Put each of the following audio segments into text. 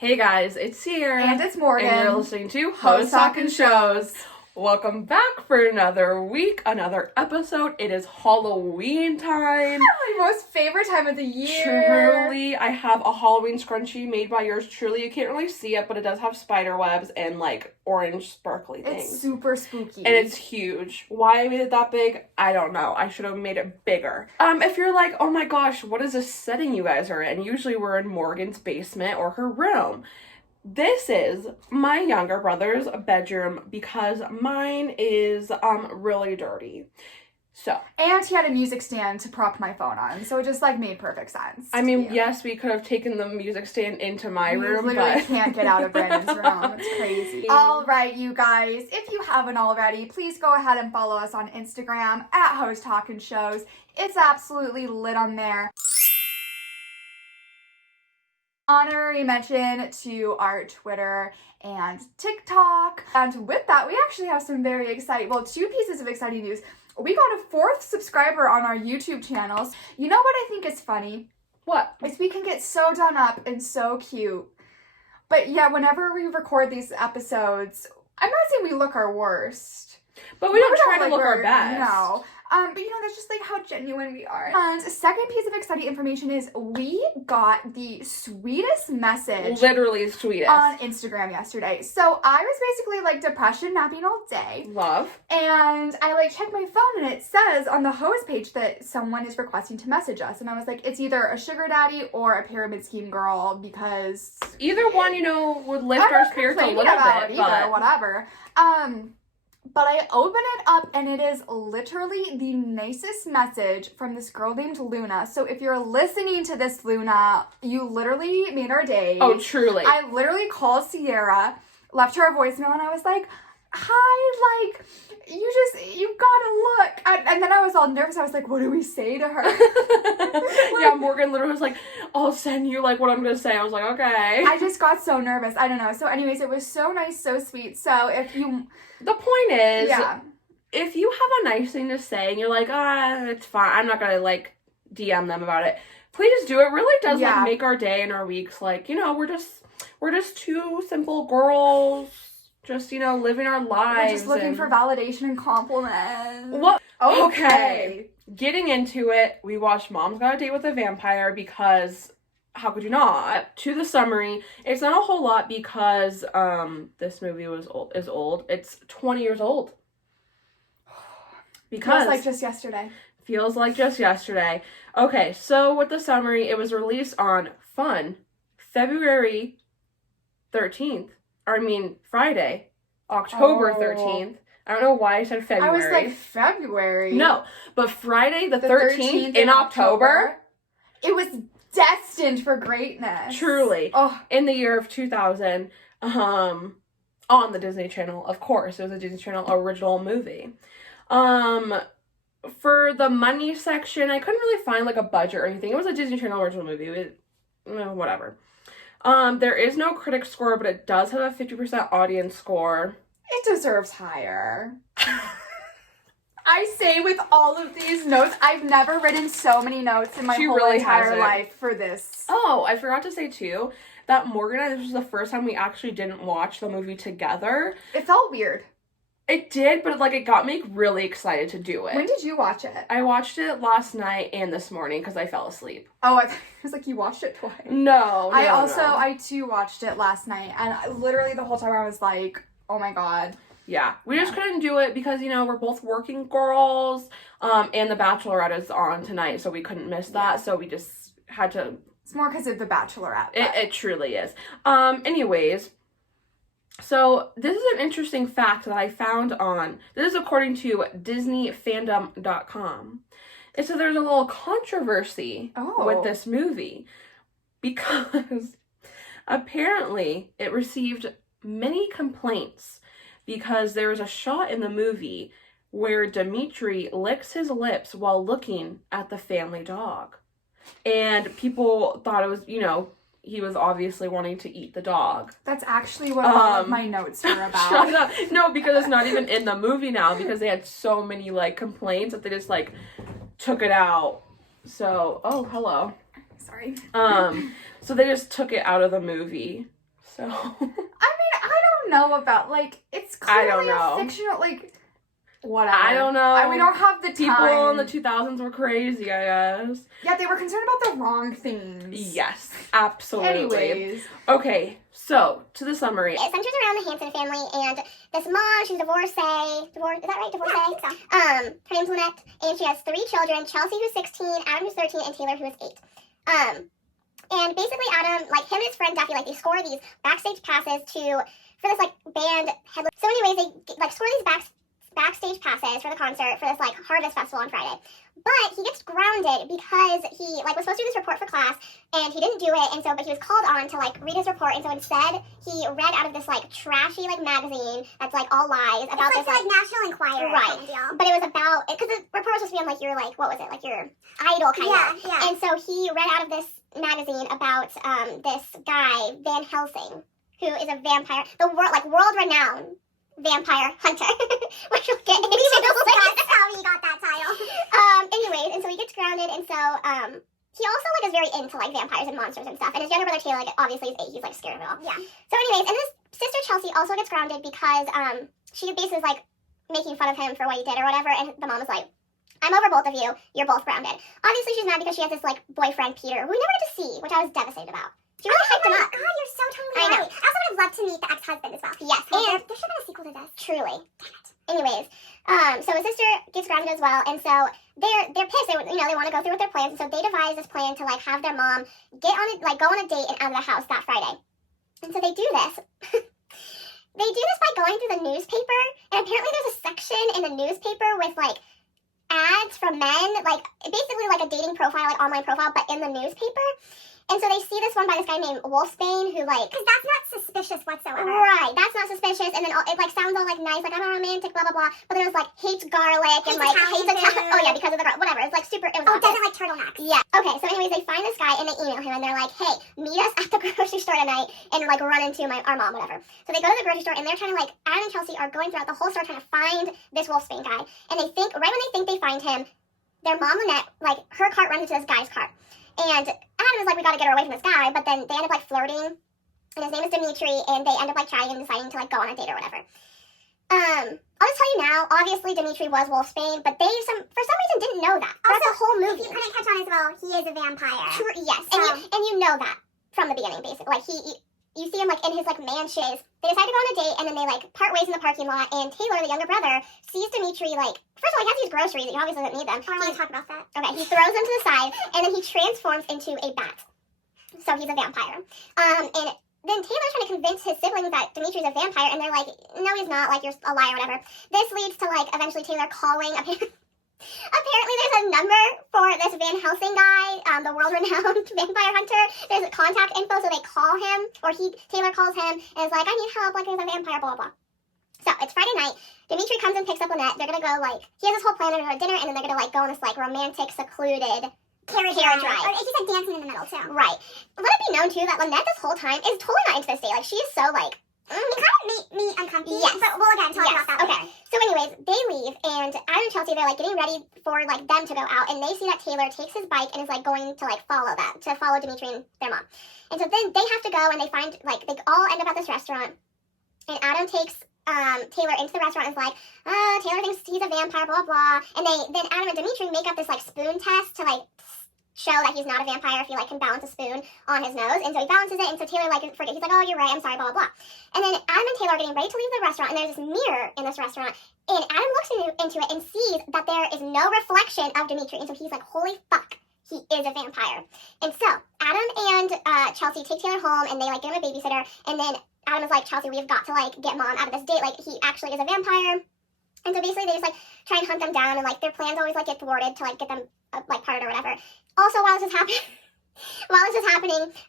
Hey guys, it's Sierra. And it's Morgan. And you're listening to H.O.E.S. Talkin Shows. Welcome back for another week, another episode. It is Halloween time. My most favorite time of the year. Truly, I have a Halloween scrunchie made by yours truly. You can't really see it, but it does have spider webs and like orange sparkly things. It's super spooky. And it's huge. Why I made it that big, I don't know. I should have made it bigger. If you're like, oh my gosh, what is this setting you guys are in? Usually we're in Morgan's basement or her room. This is my younger brother's bedroom because mine is really dirty. And he had a music stand to prop my phone on, so it just made perfect sense. I mean, yes, we could have taken the music stand into my room, but... We literally can't get out of Brandon's room. It's crazy. Alright, you guys, if you haven't already, please go ahead and follow us on Instagram at H.O.E.S. Talkin Shows. It's absolutely lit on there. Honorary mention to our Twitter and TikTok. And with that, we actually have some very exciting, two pieces of exciting news. We got a 4th subscriber on our YouTube channels. You know what I think is funny? What? Is we can get so done up and so cute. But yeah, whenever we record these episodes, I'm not saying we look our worst. But we don't try to look our best. No. But that's just how genuine we are. And second piece of exciting information is we got the sweetest message. Literally sweetest. On Instagram yesterday. So I was basically depression napping all day. Love. And I checked my phone and it says on the H.O.E.S. page that someone is requesting to message us. And I was like, it's either a sugar daddy or a pyramid scheme girl because... Either one, would lift our spirits a little bit. Either, whatever. But I open it up and it is literally the nicest message from this girl named Luna. So if you're listening to this, Luna, you literally made our day. Oh, truly. I literally called Sierra, left her a voicemail, and I was like, hi, you gotta look. And then I was all nervous. I was like, what do we say to her? Yeah, Morgan literally was like, I'll send you what I'm gonna say. I was like, okay. I just got so nervous. I don't know. So anyways, it was so nice, so sweet. So if you... The point is, if you have a nice thing to say and you're like, it's fine, I'm not gonna DM them about it, please do. It really does make our day and our weeks. We're just two simple girls, just living our lives. We're just looking for validation and compliments. What? Okay. Getting into it, we watched Mom's Got a Date with a Vampire because... How could you not? To the summary, it's not a whole lot because this movie is old. It's 20 years old. Because feels like just yesterday. Okay, so with the summary, it was released on February 13th. Friday, October 13th. I don't know why I said February. I was February. No, but Friday the 13th in October. It was destined for greatness. Truly. In the year of 2000, on the Disney Channel, of course. It was a Disney Channel original movie. For the money section, I couldn't really find a budget or anything. It was a Disney Channel original movie. Whatever. There is no critic score, but it does have a 50% audience score. It deserves higher. I say with all of these notes, I've never written so many notes in my entire life for this. Oh, I forgot to say too, that Morgan and I, this was the first time we actually didn't watch the movie together. It felt weird. It did, but it got me really excited to do it. When did you watch it? I watched it last night and this morning because I fell asleep. Oh, I was you watched it twice. No, I too watched it last night, and literally the whole time I was like, oh my god. Yeah, we just couldn't do it because, we're both working girls, and The Bachelorette is on tonight, so we couldn't miss that, so we just had to... It's more because of The Bachelorette. It truly is. Anyways, so this is an interesting fact that I found this is according to DisneyFandom.com. It said there's a little controversy with this movie because apparently it received many complaints because there was a shot in the movie where Dimitri licks his lips while looking at the family dog. And people thought it was, he was obviously wanting to eat the dog. That's actually what all of my notes were about. Shut up. No, because it's not even in the movie now because they had so many, complaints that they just, took it out. So, oh, hello. Sorry. So they just took it out of the movie. So. I mean, I don't know about, like, it's clearly a fictional, like, whatever. I don't know. We don't have the time. People in the 2000s were crazy, I guess. Yeah, they were concerned about the wrong things. Yes, absolutely. Anyways. Okay, so, to the summary. It centers around the Hanson family, and this mom, she's a divorcee. Is that right? Divorcee? Yeah, I think so. Her name's Lynette, and she has 3 children, Chelsea, who's 16, Adam, who's 13, and Taylor, who is 8. And basically Adam, like, him and his friend Duffy, like, they score these backstage passes for this, like, band headline. So anyways, they, like, score these backstage passes for the concert for this, like, Harvest Festival on Friday. But he gets grounded because he, like, was supposed to do this report for class, and he didn't do it, and so, but he was called on to, like, read his report, and so instead, he read out of this, like, trashy, like, magazine that's, like, all lies about this, like, National Enquirer right, kind of deal. But it was about, because the report was supposed to be on, like, your, like, what was it, like, your idol kind of. Yeah. And so he read out of this magazine about, this guy, Van Helsing, who is a vampire, world-renowned vampire hunter, which we'll get into. That's how he got that title. Anyways, and so he gets grounded, and so, he also, like, is very into, like, vampires and monsters and stuff, and his younger brother Taylor, like, obviously is 8, he's, like, scared of it all. Yeah. So anyways, and his sister Chelsea also gets grounded because, she basically is, like, making fun of him for what he did or whatever, and the mom was like, I'm over both of you, you're both grounded. Obviously she's mad because she has this, like, boyfriend, Peter, who we never get to see, which I was devastated about. She really hyped him up. God, you're so totally I know. right. I also would have loved to meet the ex-husband as well. Yes, and and there should have been a sequel to this. Truly. Damn it. Anyways, so his sister gets grounded as well, and so they're pissed. They want to go through with their plans, and so they devise this plan to, like, have their mom go on a date and out of the house that Friday. And so they do this. They do this by going through the newspaper, and apparently there's a section in the newspaper with, like, ads from men, like, basically like a dating profile, like, online profile, but in the newspaper. And so they see this one by this guy named Wolfsbane, who, like... Because that's not suspicious whatsoever. Right, that's not suspicious, and then it, like, sounds all, like, nice, like, I'm a romantic, blah, blah, blah, but then it was, like, hates garlic, and, like, hates Italian. Oh, yeah, because of the garlic, whatever, it's, like, super, it was awful. Doesn't like turtlenecks. Yeah, okay, so anyways, they find this guy, and they email him, and they're like, hey, meet us at the grocery store tonight, and, like, run into our mom, whatever. So they go to the grocery store, and they're trying to, like, Adam and Chelsea are going throughout the whole store trying to find this Wolfsbane guy, and they think, right when they think they find him, their mom, Lynette, like, her cart runs into this guy's cart. And Adam is like, we gotta get her away from this guy, but then they end up, like, flirting, and his name is Dimitri, and they end up, like, trying and deciding to, like, go on a date or whatever. I'll just tell you now, obviously Dimitri was Wolfsbane, but for some reason didn't know that throughout the whole movie. You couldn't catch on as well, he is a vampire. True, yes, So. and you know that from the beginning, basically. Like, you see him, like, in his, like, mansion. They decide to go on a date, and then they, like, part ways in the parking lot, and Taylor, the younger brother, sees Dimitri, like, first of all, he has these groceries, he obviously doesn't need them. I don't want to talk about that. Okay, he throws them to the side, and then he transforms into a bat. So he's a vampire. And then Taylor's trying to convince his siblings that Dimitri's a vampire, and they're like, no, he's not, like, you're a liar or whatever. This leads to, like, eventually Taylor calling, apparently there's a number for this Van Helsing guy, the world-renowned vampire hunter. There's a contact info, so they call him, or Taylor calls him, and is like, I need help, like, there's a vampire, blah, blah, blah. So, it's Friday night. Dimitri comes and picks up Lynette. They're gonna go, like, he has this whole plan to go to dinner, and then they're gonna, like, go on this, like, romantic, secluded carriage ride. Or he's, like, dancing in the middle, too. Right. Let it be known, too, that Lynette this whole time is totally not into this date. Like, she is so, like... It kind of made me uncomfortable. Yes. But we'll again talk about that later. Okay. So anyways, they leave, and Adam and Chelsea, they're, like, getting ready for, like, them to go out, and they see that Taylor takes his bike and is, like, going to, like, follow Dimitri and their mom. And so then they have to go, and they find, like, they all end up at this restaurant, and Adam takes Taylor into the restaurant and is like, Taylor thinks he's a vampire, blah, blah, and then Adam and Dimitri make up this, like, spoon test to, like, show that he's not a vampire if he, like, can balance a spoon on his nose. And so he balances it, and so Taylor, like, forgets. He's like, oh, you're right, I'm sorry, blah, blah, blah. And then Adam and Taylor are getting ready to leave the restaurant, and there's this mirror in this restaurant, and Adam looks into it and sees that there is no reflection of Dimitri, and so he's like, holy fuck, he is a vampire. And so Adam and Chelsea take Taylor home, and they, like, get him a babysitter, and then Adam is like, Chelsea, we've got to, like, get mom out of this date, like, he actually is a vampire. And so basically they just, like, try and hunt them down, and, like, their plans always, like, get thwarted to, like, get them, like, parted or whatever. Also, while this is happening,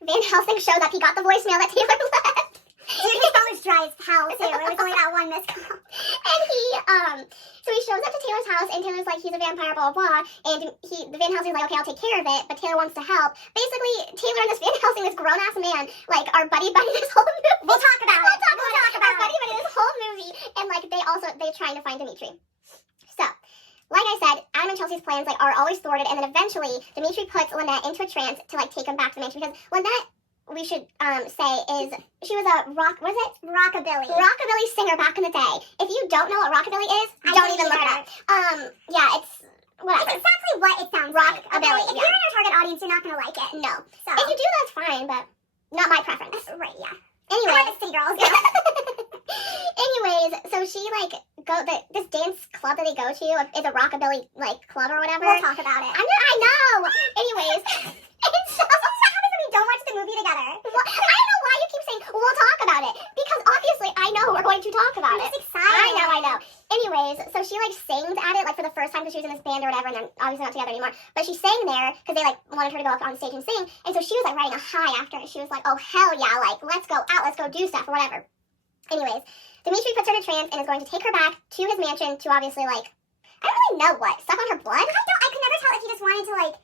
Van Helsing shows up. He got the voicemail that Taylor left. Dude, his phone was dry as hell, too. It was only that one missed call. And so he shows up to Taylor's house, and Taylor's like, he's a vampire, blah, blah, blah. And Van Helsing's like, okay, I'll take care of it, but Taylor wants to help. Basically, Taylor and this Van Helsing, this grown-ass man, like, are buddy-buddy this whole movie. We'll talk about it. Are buddy-buddy this whole movie. And, like, they're trying to find Dimitri. So, like I said, Adam and Chelsea's plans, like, are always thwarted, and then eventually Dimitri puts Lynette into a trance to, like, take him back to the mansion, because Lynette we should say is she was a rockabilly singer back in the day. If you don't know what rockabilly is, don't even look it up. Yeah, it's whatever. It's exactly what it sounds like. Rockabilly. If you're in your target audience, you're not gonna like it. No. So if you do, that's fine, but not my preference. Right? Yeah. Anyway, I like the city girls. Anyways, so she like this dance club that they go to is a rockabilly like club or whatever. We'll talk about it. I know. Anyways, it's so happens when we don't watch the movie together. Well, I don't know why you keep saying we'll talk about it because obviously I know we're going to talk about it. I'm just excited. I know. Anyways, so she like sings at it like for the first time because she was in this band or whatever, and they're obviously not together anymore. But she sang there because they like wanted her to go up on stage and sing, and so she was like riding a high after it. She was like, oh hell yeah, like let's go out, let's go do stuff or whatever. Anyways, Dimitri puts her in a trance and is going to take her back to his mansion to obviously like I don't really know what suck on her blood. I could never tell if he just wanted to like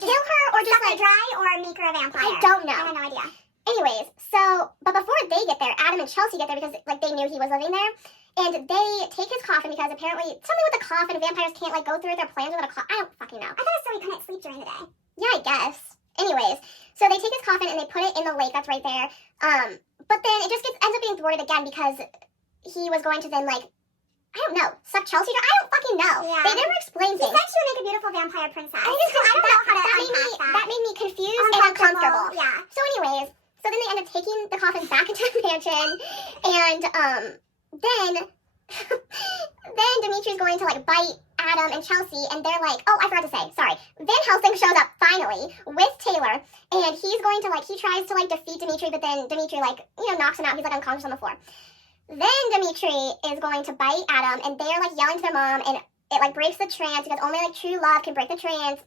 kill her or just like dry or make her a vampire. I don't know. I have no idea. Anyways, so but before they get there, Adam and Chelsea get there because like they knew he was living there. And they take his coffin because apparently something with the coffin, vampires can't like go through their plans without a coffin. I don't fucking know. I thought it was so he couldn't sleep during the day. Yeah, I guess. Anyways, so they take his coffin and they put it in the lake that's right there. But then it just ends up being thwarted again because he was going to then like, I don't know, suck Chelsea. I don't fucking know. Yeah. They never explained things. He said she would make a beautiful vampire princess. I don't know how to unpack that. That made me confused and uncomfortable. Yeah. So anyways, so then they end up taking the coffin back into the mansion and then Dimitri's going to like bite Adam and Chelsea, and they're like, oh, I forgot to say, sorry. Van Helsing shows up finally with Taylor, and he's going to like, he tries to like defeat Dimitri, but then Dimitri like, knocks him out. He's like unconscious on the floor. Then Dimitri is going to bite Adam, and they're like yelling to their mom, and it like breaks the trance because only like true love can break the trance.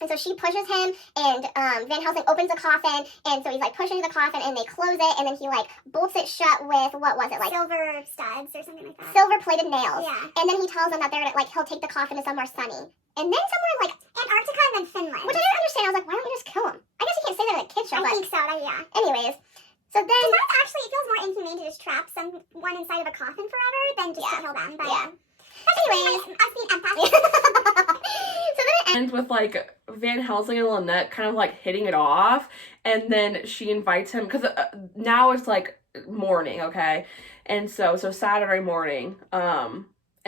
And so she pushes him, and Van Helsing opens the coffin, and so he's like pushing the coffin, and they close it, and then he like bolts it shut with, what was it, like silver studs or something like that. Silver-plated nails. Yeah. And then he tells them that they're like he'll take the coffin to somewhere sunny, and then somewhere like Antarctica and then Finland. Which I didn't understand. I was like, why don't we just kill him? I guess you can't say that at a kid's show. I think so. Yeah. Anyways, so then that's actually it feels more inhumane to just trap someone inside of a coffin forever than just to kill them. But yeah. Anyways, us being empaths. So then it ends with like Van Helsing and Lynette kind of like hitting it off, and then she invites him because now it's like morning, okay, and so Saturday morning, and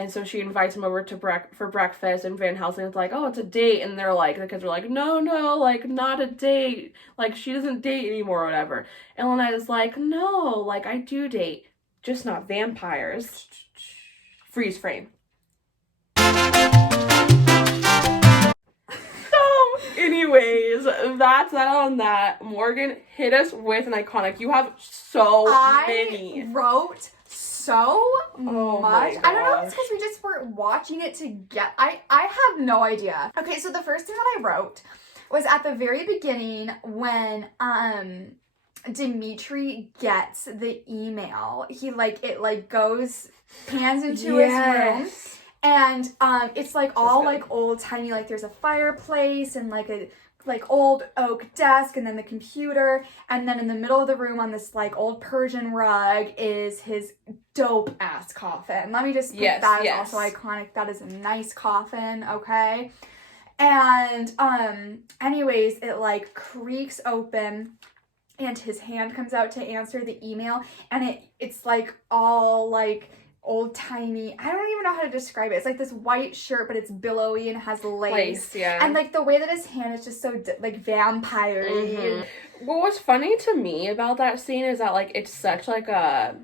so she invites him over to for breakfast, and Van Helsing is like, oh, it's a date, and they're like, the kids are like, no, like not a date, like she doesn't date anymore or whatever, and Lynette is like, no, like I do date, just not vampires. Freeze frame. Anyways, that's that on that. Morgan, hit us with an iconic. You have so many. I wrote so much. I don't know if it's because we just weren't watching it together. I have no idea. Okay, so the first thing that I wrote was at the very beginning when Dimitri gets the email. He pans into his room. And it's like all like old timey, like there's a fireplace and like a old oak desk and then the computer, and then in the middle of the room on this like old Persian rug is his dope ass coffin. Let me just put that is also iconic. That is a nice coffin, okay? And anyways, it like creaks open and his hand comes out to answer the email, and it's like all like old-timey. I don't even know how to describe it. It's like this white shirt, but it's billowy and has lace. And like the way that his hand is just so like vampire-y. Mm-hmm. What was funny to me about that scene is that like it's such like a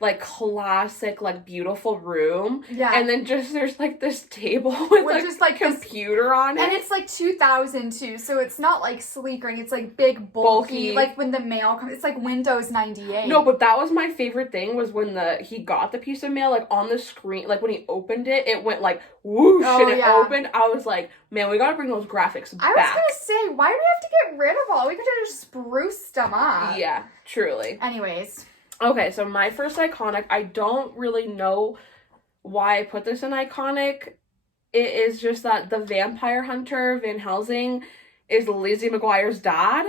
like classic like beautiful room, and then just there's like this table with like just like computer on it, and it's like 2002, so it's not like sleek or anything. It's like big bulky like when the mail comes. It's like Windows 98. No, but that was my favorite thing was when he got the piece of mail, like on the screen, like when he opened it, it went like whoosh and it opened. I was like, man, we gotta bring those graphics back. I was gonna say, why do we have to get rid of all? We could have just spruced them up. Yeah, truly. Anyways. Okay, so my first iconic, I don't really know why I put this in iconic. It is just that the vampire hunter, Van Helsing, is Lizzie McGuire's dad.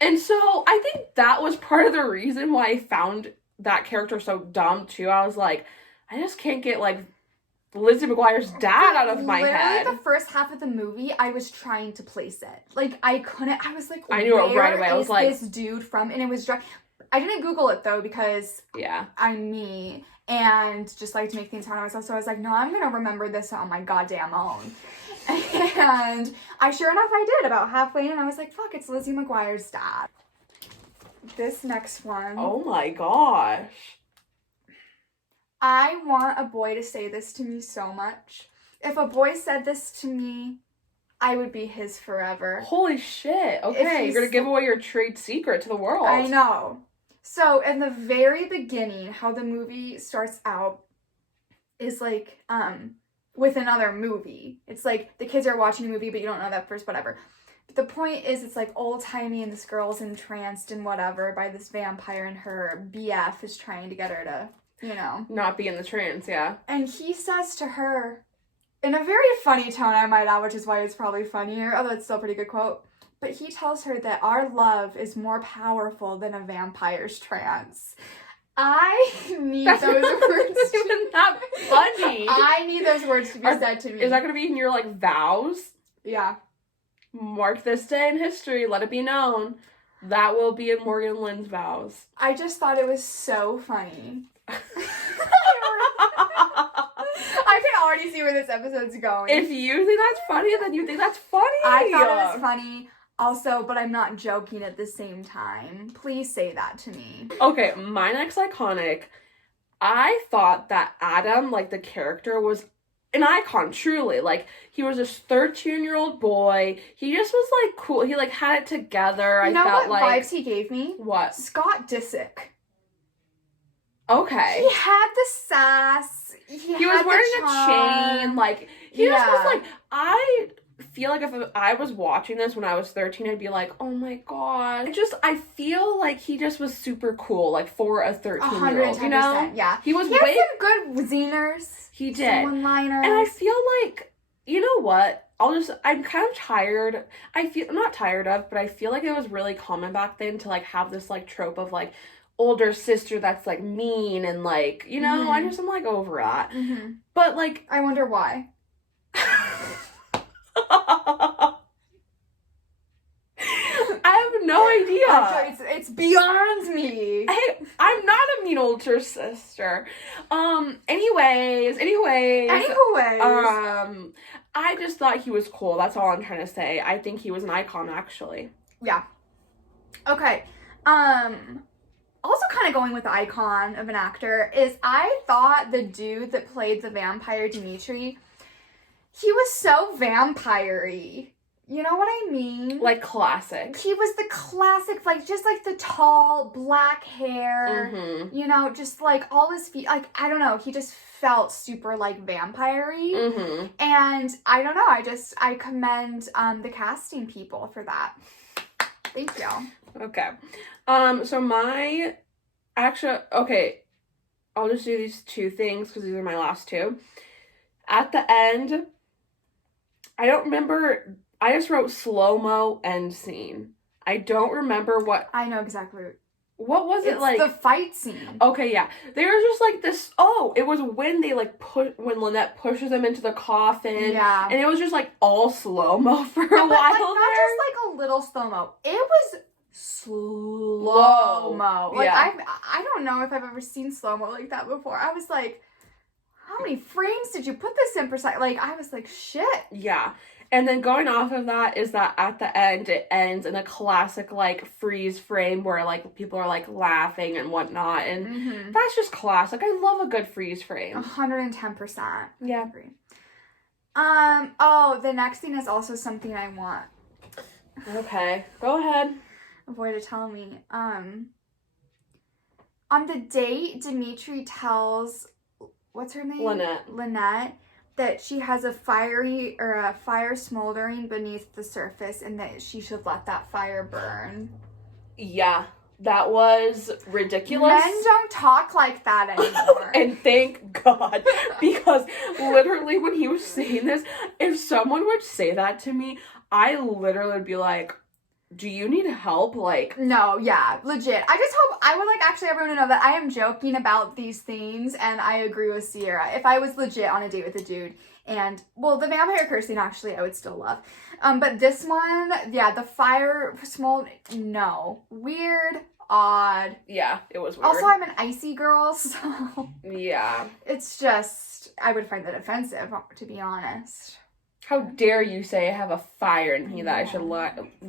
And so I think that was part of the reason why I found that character so dumb, too. I was like, I just can't get, like Lizzie McGuire's dad out of my head. Literally the first half of the movie, I was trying to place it. Like, I was like, I knew it right away. I was like, this dude from? And it was I didn't Google it, though, because I'm me and just like to make things hard on myself. So I was like, no, I'm going to remember this on my goddamn own. And sure enough, I did about halfway in. I was like, fuck, it's Lizzie McGuire's dad. This next one. Oh my gosh. I want a boy to say this to me so much. If a boy said this to me, I would be his forever. Holy shit. Okay, you're going to give away your trade secret to the world. I know. So, in the very beginning, how the movie starts out is like, with another movie. It's like the kids are watching a movie, but you don't know that first, whatever. But the point is, it's like old-timey and this girl's entranced and whatever by this vampire, and her BF is trying to get her to, you know, not be in the trance, yeah. And he says to her, in a very funny tone, I might add, which is why it's probably funnier, although it's still a pretty good quote, but he tells her that our love is more powerful than a vampire's trance. I need those words. That's even that funny. I need those words to be said to me. Is that going to be in your, like, vows? Yeah. Mark this day in history. Let it be known. That will be in Morgan Lynn's vows. I just thought it was so funny. I can already see where this episode's going. If you think that's funny, then you think that's funny. I thought it was funny. Also, but I'm not joking at the same time. Please say that to me. Okay, my next iconic. I thought that Adam, like the character, was an icon, truly. Like, he was this 13-year-old boy. He just was, like, cool. He, like, had it together. You know what vibes he gave me? What? Scott Disick. Okay. He had the sass. He was wearing a chain. Like, he just was, like, I feel like if I was watching this when I was 13, I'd be like, oh my god. I feel like he just was super cool, like, for a 13-year-old, you know? Yeah. He had some good zingers. He did. Some one-liners. And I feel like, you know what? I'm kind of tired. I'm not tired of, but I feel like it was really common back then to, like, have this, like, trope of, like, older sister that's, like, mean and, like, you know? I'm, like, over that. Mm-hmm. But, like... I wonder why. I have no idea. I'm sorry, it's beyond me. Hey, I'm not a mean older sister. Anyways. I just thought he was cool. That's all I'm trying to say. I think he was an icon, actually. Yeah. Okay. Also kind of going with the icon of an actor is I thought the dude that played the vampire Dimitri, he was so vampire-y. You know what I mean? Like classic. He was the classic, like, just like the tall, black hair, you know, just like all his feet, like, I don't know, he just felt super, like, vampire-y. And I don't know, I commend the casting people for that. Thank you. Okay. So I'll just do these two things because these are my last two. At the end, I don't remember... I just wrote slow-mo end scene. I don't remember what... I know exactly. What was it like? It's the fight scene. Okay, yeah. There was just like this... Oh, it was when they like when Lynette pushes them into the coffin. Yeah. And it was just like all slow-mo for a while. Like, not just like a little slow-mo. It was slow-mo. Like, yeah. I don't know if I've ever seen slow-mo like that before. I was like, how many frames did you put this in per second? Like, I was like, shit. Yeah. And then going off of that is that at the end, it ends in a classic, like, freeze frame where, like, people are, like, laughing and whatnot. And that's just classic. I love a good freeze frame. 110%. Yeah. I agree. The next thing is also something I want. Okay. Go ahead. A boy to tell me. On the date, Dimitri tells, what's her name? Lynette. That she has a fire smoldering beneath the surface and that she should let that fire burn. Yeah, that was ridiculous. Men don't talk like that anymore. And thank God, because literally when he was saying this, if someone would say that to me, I literally would be like, do you need help? Like, no, yeah, legit. I just hope, I would like actually everyone to know that I am joking about these things, and I agree with Sierra. If I was legit on a date with a dude, and, well, the vampire cursing, actually, I would still love. But this one, yeah, the fire, small, no. Weird, odd. yeah, it was weird. Also, I'm an icy girl, so. Yeah. It's just, I would find that offensive, to be honest. How dare you say I have a fire in me that I should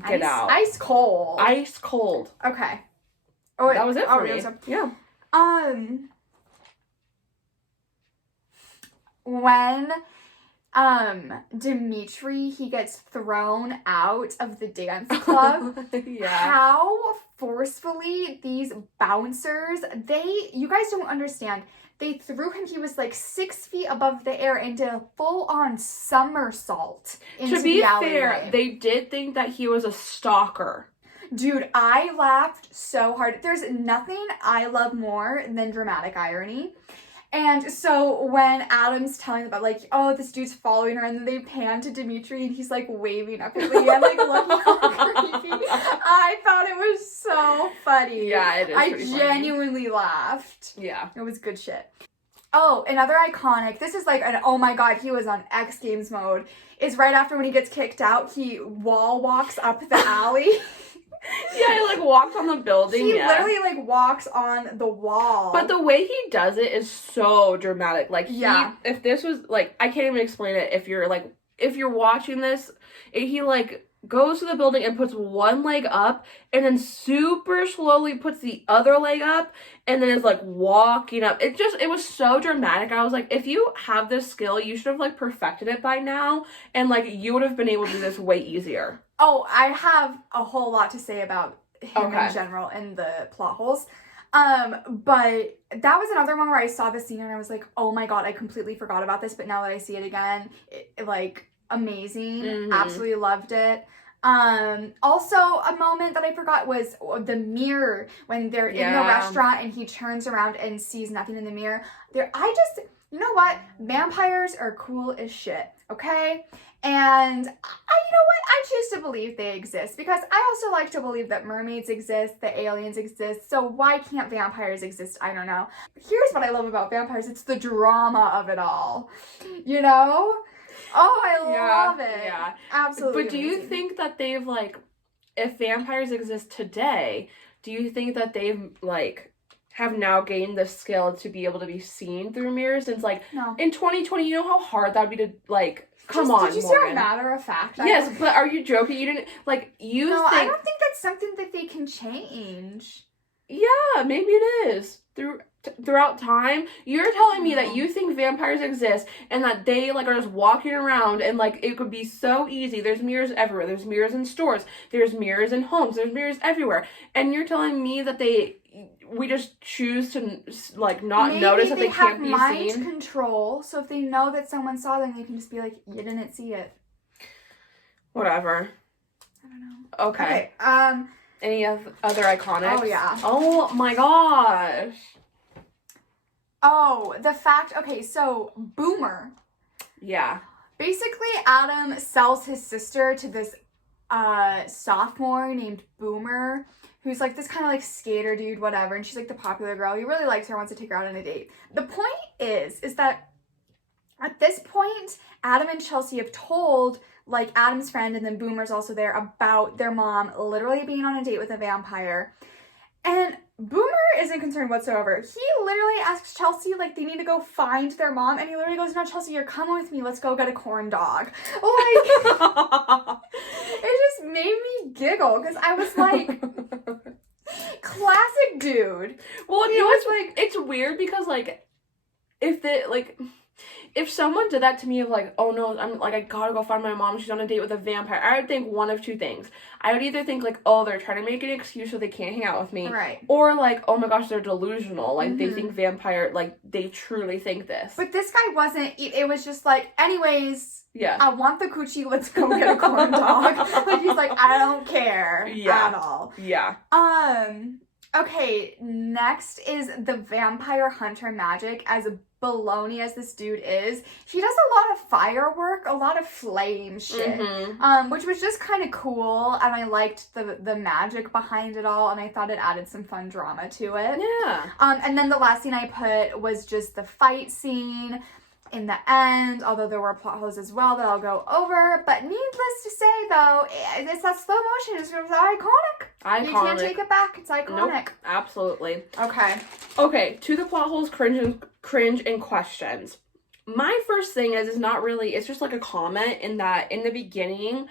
get out? Ice cold. Ice cold. Okay. Oh, that was it for me. Yeah. When Dimitri, he gets thrown out of the dance club. Yeah. How forcefully these bouncers, you guys don't understand. They threw him, he was like 6 feet above the air and did a full-on somersault into to be the alleyway. fair, they did think that he was a stalker. Dude, I laughed so hard. There's nothing I love more than dramatic irony. And so when Adam's telling about, like, oh, this dude's following her, and then they pan to Dimitri, and he's, like, waving up at Leah, like, looking all creepy. I thought it was so funny. Yeah, it is pretty funny. Genuinely laughed. Yeah. It was good shit. Oh, another iconic, this is like an, oh my god, he was on X Games mode, is right after when he gets kicked out, he wall walks up the alley. Yeah, he like walks on the building. He literally like walks on the wall. But the way he does it is so dramatic. Like, if this was like, I can't even explain it. If you're watching this, he like goes to the building and puts one leg up and then super slowly puts the other leg up and then is like walking up. It was so dramatic. I was like, if you have this skill, you should have like perfected it by now, and like you would have been able to do this way easier. Oh, I have a whole lot to say about him in general and the plot holes. But that was another one where I saw the scene and I was like, oh my god, I completely forgot about this, but now that I see it again, like, amazing. Mm-hmm. Absolutely loved it. Also a moment that I forgot was the mirror when they're in the restaurant and he turns around and sees nothing in the mirror. You know what? Vampires are cool as shit, okay? And you know what? I choose to believe they exist because I also like to believe that mermaids exist, that aliens exist, so why can't vampires exist? I don't know. Here's what I love about vampires. It's the drama of it all, you know? Oh, I love it. Yeah. Absolutely. But do you think that they've, like, if vampires exist today, do you think that they've, like, have now gained the skill to be able to be seen through mirrors? Since, like, in 2020, you know how hard that would be to, like, come on, Did you Morgan. say a matter of fact? Yes, but are you joking? You didn't, like, No, I don't think that's something that they can change. Yeah, maybe it is. Throughout time, you're telling me that you think vampires exist and that they like are just walking around and like it could be so easy. There's mirrors everywhere. There's mirrors in stores. There's mirrors in homes. There's mirrors everywhere. And you're telling me that we just choose to like not notice that they can't be seen. Maybe they have mind control, so if they know that someone saw them, they can just be like, you didn't see it. Whatever. I don't know. Okay. Any other iconics? Oh yeah. Oh my gosh. Oh, the fact, okay, so Boomer. Yeah. Basically, Adam sells his sister to this sophomore named Boomer, who's like this kind of like skater dude, whatever, and she's like the popular girl. He really likes her, wants to take her out on a date. The point is that at this point, Adam and Chelsea have told like Adam's friend, and then Boomer's also there, about their mom literally being on a date with a vampire. And Boomer isn't concerned whatsoever. He literally asks Chelsea, like, they need to go find their mom, and he literally goes, no, Chelsea, you're coming with me. Let's go get a corn dog. Like, it just made me giggle, because I was like, classic dude. Well, it's weird, because, like, if someone did that to me of like, oh no, I'm like, I gotta go find my mom, she's on a date with a vampire, I would think one of two things. I would either think like, oh, they're trying to make an excuse so they can't hang out with me. Right. Or like, oh my gosh, they're delusional. Like, they think vampire, like, they truly think this. But this guy wasn't, it was just like, anyways, yeah, I want the coochie, let's go get a corn dog. Like, he's like, I don't care at all. Yeah. Okay, next is the vampire hunter magic as baloney as this dude is, he does a lot of firework, a lot of flame shit, which was just kind of cool, and I liked the magic behind it all, and I thought it added some fun drama to it. Yeah. And then the last scene I put was just the fight scene in the end, although there were plot holes as well that I'll go over. But needless to say, though, it's that slow motion. It's iconic. You can't take it back. It's iconic. Nope, absolutely. Okay, to the plot holes, cringe, and questions. My first thing is not really, it's just like a comment in that in the beginning,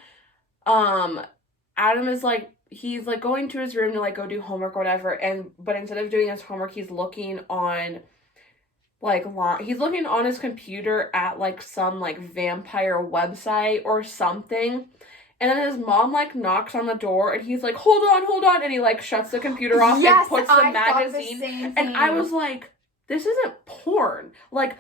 Adam is like, he's like going to his room to like go do homework or whatever, but instead of doing his homework, he's looking on he's looking on his computer at like some like vampire website or something. And then his mom like knocks on the door and he's like, hold on, and he like shuts the computer off and puts the magazine. And I was like, this isn't porn. Like,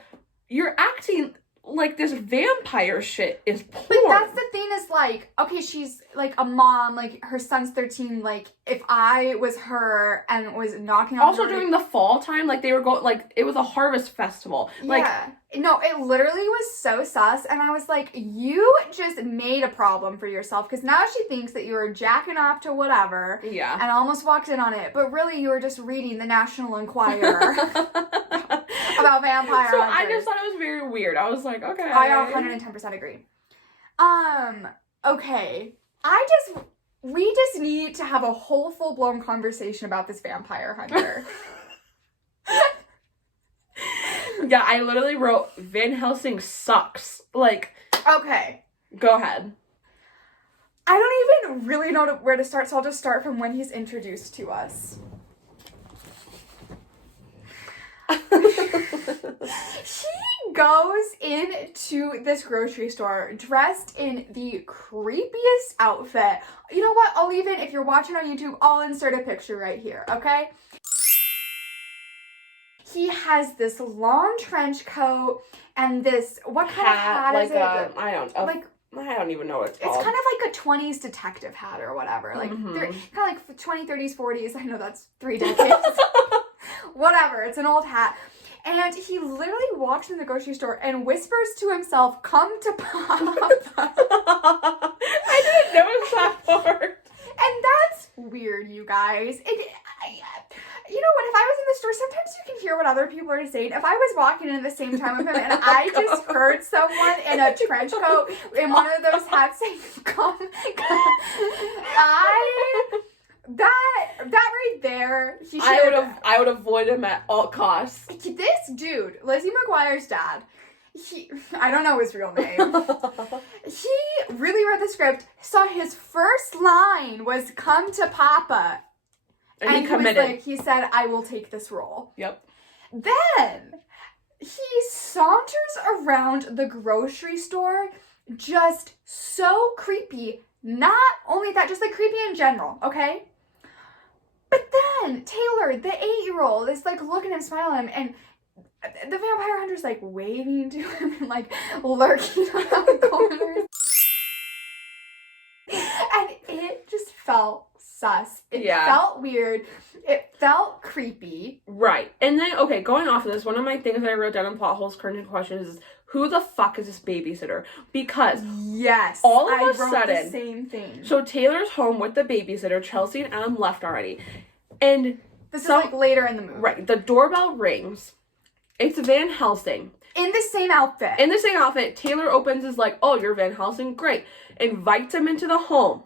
you're acting like this vampire shit is porn. But that's the thing is like, okay, she's like a mom, like her son's 13, like if I was her and was knocking on also the door, during the fall time, like they were going, like it was a harvest festival. Like, yeah. No, it literally was so sus, and I was like, you just made a problem for yourself, because now she thinks that you were jacking off to whatever, yeah, and almost walked in on it, but really you were just reading the National Enquirer about vampire so hunters. I just thought it was very weird. I was like, okay. I 110% agree. Okay. We just need to have a whole full-blown conversation about this vampire hunter. Yeah, I literally wrote, Van Helsing sucks. Like, okay. Go ahead. I don't even really know where to start, so I'll just start from when he's introduced to us. He goes into this grocery store dressed in the creepiest outfit. You know what? I'll even, if you're watching on YouTube, I'll insert a picture right here, okay? He has this long trench coat and this, what kind of hat is it? I don't even know what it's called. It's kind of like a 20s detective hat or whatever. Like, kind of like 20s, 30s, 40s. I know that's 3 decades. Whatever. It's an old hat. And he literally walks in the grocery store and whispers to himself, "Come to Papa." I didn't notice that part. And that's weird, you guys. You know what? If I was in the store, sometimes you can hear what other people are saying. If I was walking in at the same time with him and I just heard someone in a trench coat in one of those hats saying, "Come," that right there, I would avoid him at all costs. This dude, Lizzie McGuire's dad, I don't know his real name. He really read the script, saw his first line was "Come to Papa." And he committed. He said, "I will take this role." Yep. Then he saunters around the grocery store, just so creepy. Not only that, just like creepy in general, okay? But then Taylor, the 8-year-old, is like looking at him, smiling at him, and the vampire hunter's like waving to him and like lurking around the corners. And it just felt sus. It felt weird. It felt creepy. Right. And then, okay, going off of this, one of my things that I wrote down in plot holes, current questions is, who the fuck is this babysitter? Because all of a sudden, the same thing. So Taylor's home with the babysitter. Chelsea and Adam left already. And this is like later in the movie. Right. The doorbell rings. It's Van Helsing. In the same outfit. Taylor opens, is like, "Oh, you're Van Helsing? Great." Invites him into the home.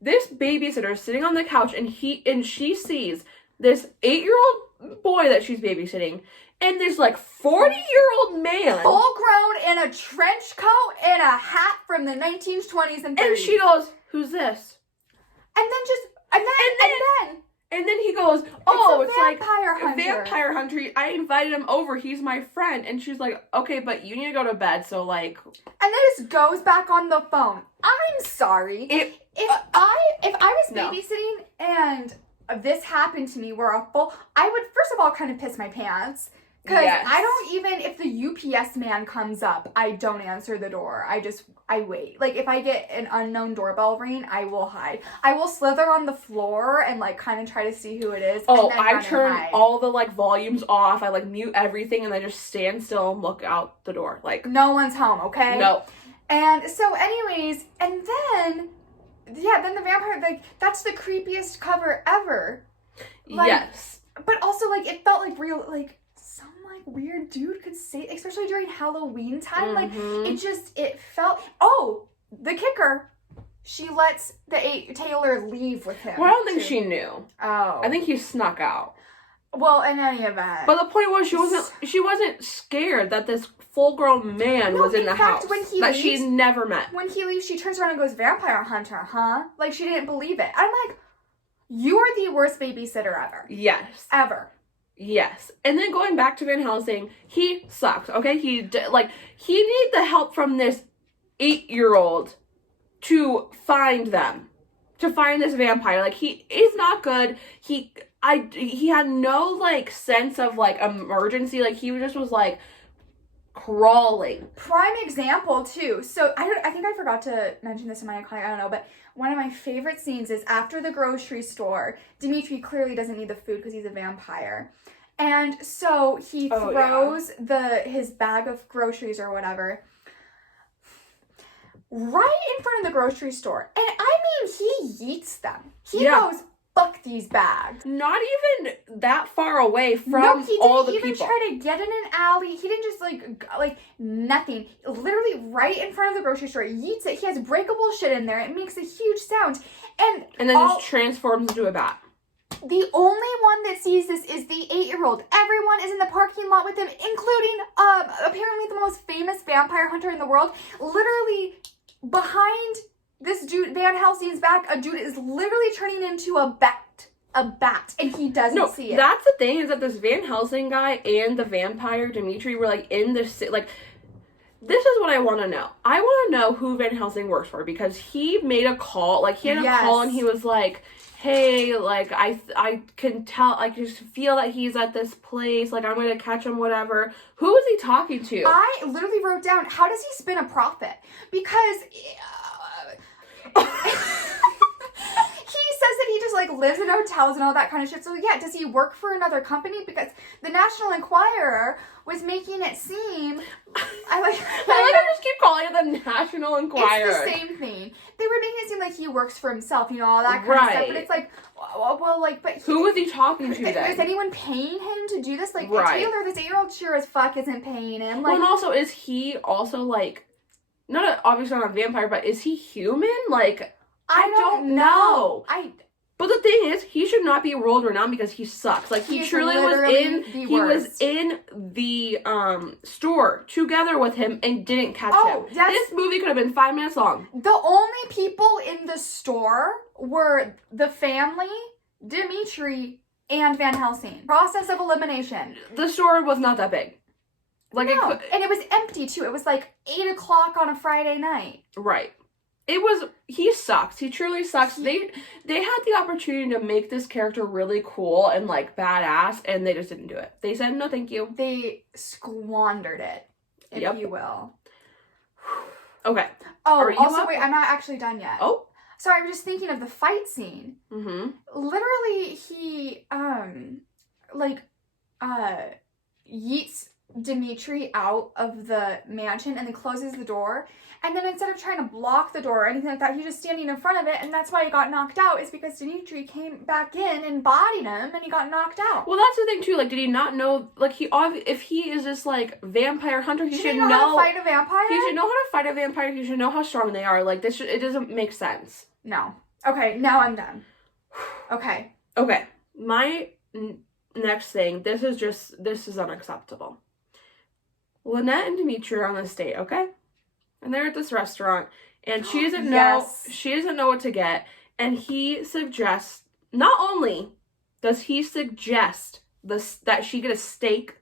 This babysitter is sitting on the couch, and she sees this 8-year-old boy that she's babysitting, and this like 40-year-old man, full grown, in a trench coat and a hat from the 1920s and 30s. And she goes, "Who's this?" And then he goes, "Oh, it's like a vampire hunter. I invited him over. He's my friend." And she's like, "Okay, but you need to go to bed, so like..." And then just goes back on the phone. I'm sorry. If I was babysitting and this happened to me, I would, first of all, kind of piss my pants. Because Yes. I don't even, if the UPS man comes up, I don't answer the door. I wait. Like, if I get an unknown doorbell ring, I will hide. I will slither on the floor and, like, kind of try to see who it is. Oh, and then I run and turn hide. all the, like, volumes off. I, like, mute everything, and I just stand still and look out the door. Like, No one's home, okay? no. And so, anyways, and then, then the vampire, like, that's the creepiest cover ever. Like, Yes. But also, like, it felt like real, like, some, like, weird dude could say, especially during Halloween time. Like, it felt, the kicker. She lets Taylor leave with him. Well, I don't think she knew. Oh. I think he snuck out. Well, in any event. But the point was, she wasn't scared that this full-grown man was in the house when he that leaves, she never met. When he leaves, she turns around and goes, "Vampire hunter, huh?" Like, she didn't believe it. I'm like, you are the worst babysitter ever. Yes. Ever. Yes. And then going back to Van Helsing, he sucked, okay? He needed the help from this 8-year-old to find them. To find this vampire. Like, he is not good. He had no, like, sense of, like, emergency. Like, he just was, like, crawling. Prime example, too. So, I think I forgot to mention this in my iconic, I don't know, but one of my favorite scenes is after the grocery store. Dimitri clearly doesn't need the food because he's a vampire. And so he throws his bag of groceries or whatever right in front of the grocery store. And I mean, he yeets them. He goes, "Fuck these bags." Not even that far away from No, all the he didn't even people. try to get in an alley. He didn't just, like, nothing. Literally right in front of the grocery store. Yeets it. He has breakable shit in there. It makes a huge sound. And then just transforms into a bat. The only one that sees this is the 8-year-old. Everyone is in the parking lot with him, including, apparently the most famous vampire hunter in the world. Literally, behind this dude, Van Helsing's back, a dude is literally turning into a bat, and he doesn't see it. That's the thing, is that this Van Helsing guy and the vampire Dimitri were, like, in this, like, this is what I want to know. I want to know who Van Helsing works for, because he made a call, like, he had a call, and he was like, "Hey, like, I can tell, I just feel that he's at this place, like, I'm gonna catch him, whatever." Who was he talking to? I literally wrote down, how does he spin a profit? Because he says that he just, like, lives in hotels and all that kind of shit. So, yeah, does he work for another company? Because the National Enquirer was making it seem... I just keep calling it the National Enquirer. It's the same thing. They were making it seem like he works for himself, you know, all that kind of stuff. But it's like, well, like, but... Who was he talking to then? Is anyone paying him to do this? Like, Right. Taylor, this 8-year-old, sure as fuck isn't paying him. Like, Well, and also, is he also, like, obviously not a vampire, but is he human? Like, I don't know. But the thing is, he should not be world renowned because he sucks. Like, he truly was in the store together with him and didn't catch him. This movie could have been 5 minutes long. The only people in the store were the family, Dimitri, and Van Helsing. Process of elimination. The store was not that big. Like, no, and it was empty too. It was like 8 o'clock on a Friday night. Right. He sucks. He truly sucks. They had the opportunity to make this character really cool and, like, badass, and they just didn't do it. They said, "No, thank you." They squandered it, if you will. Okay. Oh, also, wait, I'm not actually done yet. Oh. Sorry, I'm just thinking of the fight scene. Mm-hmm. Literally, he, yeets Dimitri out of the mansion and then closes the door. And then instead of trying to block the door or anything like that, he's just standing in front of it, and that's why he got knocked out, is because Dimitri came back in and bodied him, and he got knocked out. Well, that's the thing, too. Like, did he not know, like, if he is this, like, vampire hunter, he should know how to fight a vampire? He should know how to fight a vampire. He should know how strong they are. Like, it doesn't make sense. No. Okay, now I'm done. Okay. Okay. My next thing, this is unacceptable. Lynette and Dimitri are on this date, okay? And they're at this restaurant, and she doesn't know what to get, and he suggests, not only does he suggest that she get a steak,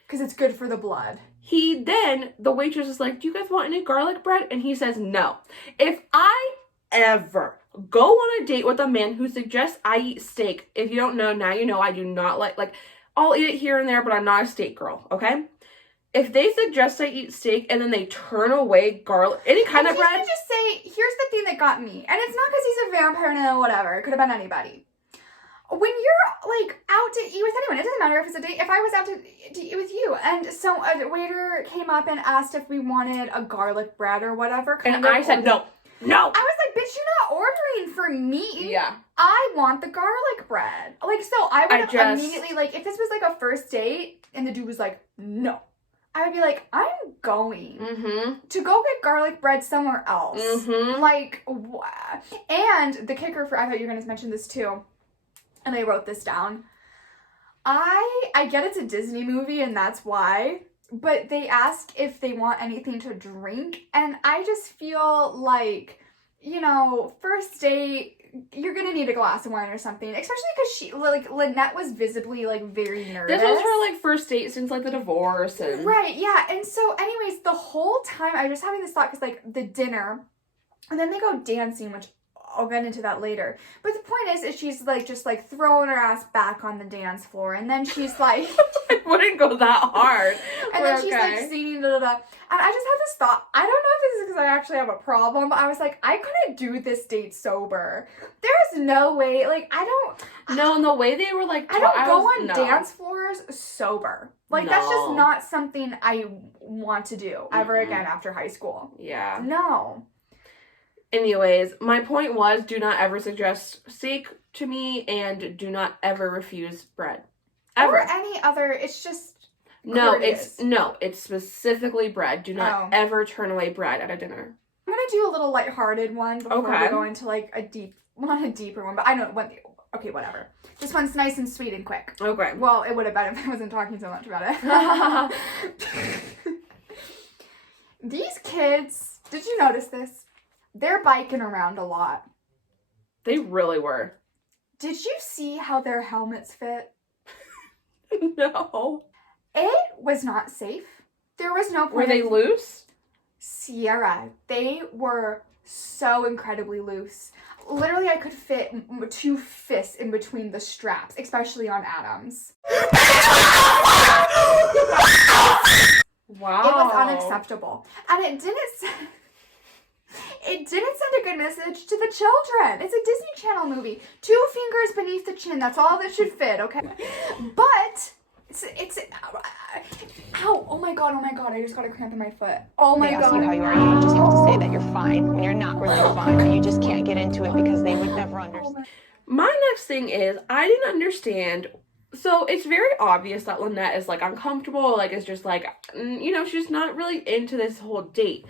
because it's good for the blood. The waitress is like, "Do you guys want any garlic bread?" And he says no. If I ever go on a date with a man who suggests I eat steak, if you don't know, now you know I do not like, I'll eat it here and there, but I'm not a steak girl, okay? If they suggest I eat steak and then they turn away garlic, any kind of bread. Can just say, here's the thing that got me. And it's not because he's a vampire, no, whatever. It could have been anybody. When you're, like, out to eat with anyone, it doesn't matter if it's a date, if I was out to eat with you, and so a waiter came up and asked if we wanted a garlic bread or whatever. And I said, no. No! I was like, bitch, you're not ordering for me. Yeah. I want the garlic bread. Like, so I would have immediately, like, if this was, like, a first date, and the dude was like, no. I would be like, I'm going to go get garlic bread somewhere else. Like, and the kicker for, I thought you were going to mention this too, and I wrote this down. I get it's a Disney movie and that's why, but they ask if they want anything to drink, and I just feel like, you know, first date, you're gonna need a glass of wine or something, especially because Lynette was visibly, like, very nervous. This was her, like, first date since, like, the divorce. And Right, yeah, and so anyways, the whole time, I was just having this thought, because, like, the dinner, and then they go dancing, which I'll get into that later. But the point is she's, like, just, like, throwing her ass back on the dance floor. And then she's, like... I wouldn't go that hard. And then she's, like, singing, da-da-da. And I just had this thought. I don't know if this is because I actually have a problem, but I was like, I couldn't do this date sober. There's no way. Like, I don't... No, and the way they were, like... I don't go on dance floors sober. Like, that's just not something I want to do ever again after high school. Yeah. No. Anyways, my point was, do not ever suggest steak to me, and do not ever refuse bread. Ever. Or any other, it's just it's specifically bread. Do not ever turn away bread at a dinner. I'm gonna do a little lighthearted one before we go into, like, a deeper one, but I know what. Okay, whatever. This one's nice and sweet and quick. Okay. Well, it would have been if I wasn't talking so much about it. These kids, did you notice this? They're biking around a lot. They really were. Did you see how their helmets fit? No. It was not safe. There was no point. Were they loose? Sierra, they were so incredibly loose. Literally, I could fit 2 fists in between the straps, especially on Adam's. Wow. It was unacceptable. And it didn't send a good message to the children. It's a Disney Channel movie. 2 fingers beneath the chin. That's all that should fit, okay? But it's ow, oh my god, I just got a cramp in my foot. Oh my god. They ask you how you are, you just have to say that you're fine when you're not really fine, but you just can't get into it because they would never understand. My next thing is, I didn't understand. So it's very obvious that Lynette is, like, uncomfortable, like, it's just like, you know, she's not really into this whole date.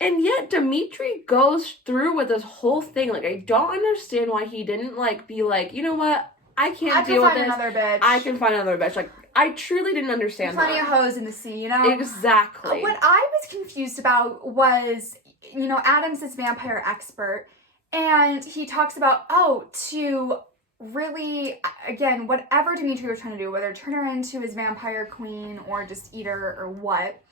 And yet Dimitri goes through with this whole thing. Like, I don't understand why he didn't, like, be like, you know what? I can't deal with this. Another bitch. I can find another bitch. Like, I truly didn't understand Plenty of hoes in the sea, you know? Exactly. What I was confused about was, you know, Adam's this vampire expert, and he talks about, to really, again, whatever Dimitri was trying to do, whether turn her into his vampire queen or just eat her or what,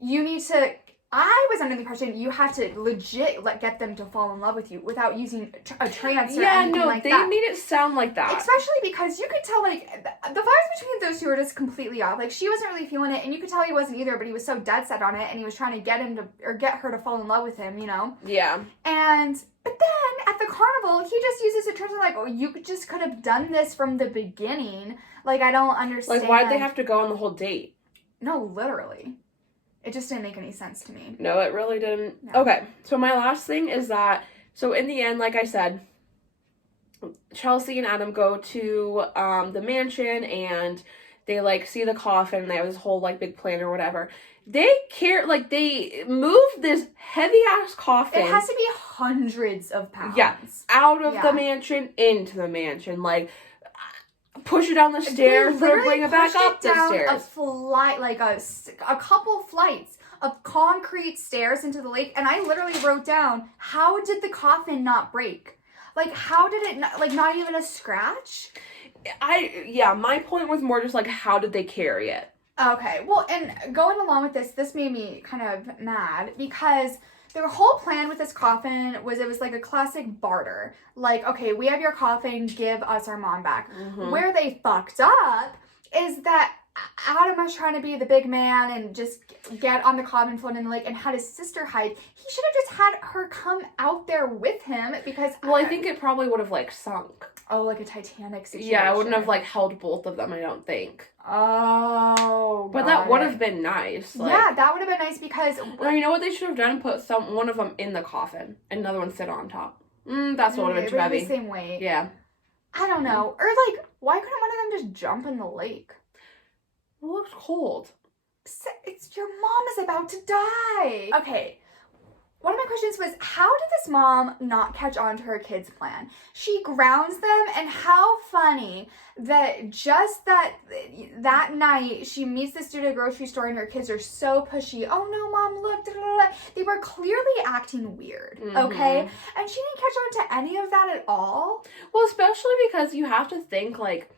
you need to... I was under the impression you had to legit get them to fall in love with you without using a trance or anything like that. Yeah, no, they made it sound like that. Especially because you could tell, like, the vibes between those two were just completely off. Like, she wasn't really feeling it, and you could tell he wasn't either, but he was so dead set on it, and he was trying to get her to fall in love with him, you know? Yeah. But then, at the carnival, he just uses a term like, you just could have done this from the beginning. Like, I don't understand. Like, why'd they have to go on the whole date? No, literally. It just didn't make any sense to me. No, it really didn't. No. Okay, so my last thing is that, so in the end, like I said, Chelsea and Adam go to the mansion, and they, like, see the coffin, they have this whole, like, big plan or whatever. They move this heavy-ass coffin. It has to be hundreds of pounds. Yeah, out of the mansion, into the mansion, like... Push it down the stairs, bring it back up the stairs. A flight, like a couple flights of concrete stairs into the lake, and I literally wrote down, how did the coffin not break? Like, how did it not, like, not even a scratch? My point was more just like, how did they carry it? Okay, well, and going along with this made me kind of mad because their whole plan with this coffin was, it was like a classic barter. Like, okay, we have your coffin, give us our mom back. Mm-hmm. Where they fucked up is that Adam was trying to be the big man and just get on the cabin float in the lake and had his sister hide. He should have just had her come out there with him because... Well, I think it probably would have, like, sunk. Oh, like a Titanic situation. Yeah, it wouldn't have, like, held both of them, I don't think. Oh, but that would have been nice. Like, yeah, that would have been nice because... Or you know what they should have done? Put one of them in the coffin and another one sit on top. That's what would have been too heavy. The same weight. Yeah. I don't know. Or, like, why couldn't one of them just jump in the lake? It looks cold. It's your mom is about to die. Okay. One of my questions was, how did this mom not catch on to her kid's plan? She grounds them, and how funny that just that night she meets this dude at a grocery store and her kids are so pushy. Oh no, mom, look. Da, da, da. They were clearly acting weird, okay? And she didn't catch on to any of that at all. Well, especially because you have to think, like,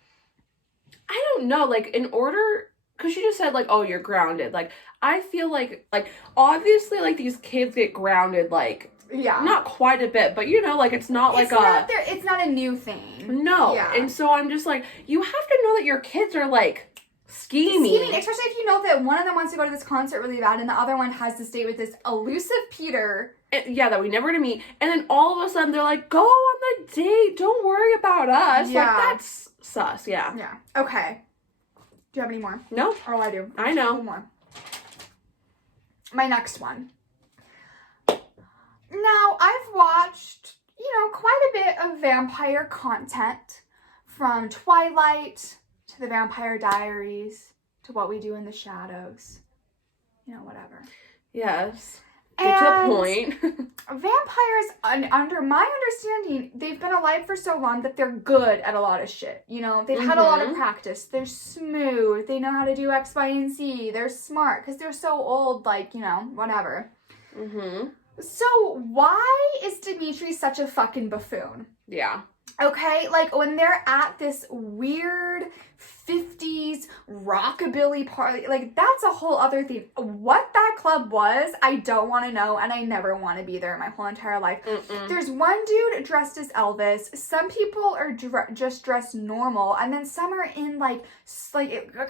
I don't know, like, in order... Because she just said, like, oh, you're grounded. Like, I feel like, obviously, like, these kids get grounded, like, yeah, not quite a bit, but, you know, like, it's not like it's not a new thing. No. Yeah. And so I'm just like, you have to know that your kids are, like, scheming. Especially if you know that one of them wants to go to this concert really bad and the other one has this date with this elusive Peter. Yeah, that we never gonna meet. And then all of a sudden they're like, go on the date. Don't worry about us. Yeah. Like, that's sus. Yeah. Yeah. Okay. Do you have any more? No. Oh, I do. I know. One more. My next one. Now, I've watched, quite a bit of vampire content, from Twilight to the Vampire Diaries to What We Do in the Shadows. Whatever. Yes. Get to a point. Vampires, under my understanding, they've been alive for so long that they're good at a lot of shit. They've had a lot of practice. They're smooth. They know how to do X, Y, and Z. They're smart because they're so old, whatever. So why is Dimitri such a fucking buffoon? Yeah. Okay, when they're at this weird 50s rockabilly party, that's a whole other thing. What that club was, I don't want to know, and I never want to be there my whole entire life. There's one dude dressed as Elvis. Some people are just dressed normal, and then some are in kind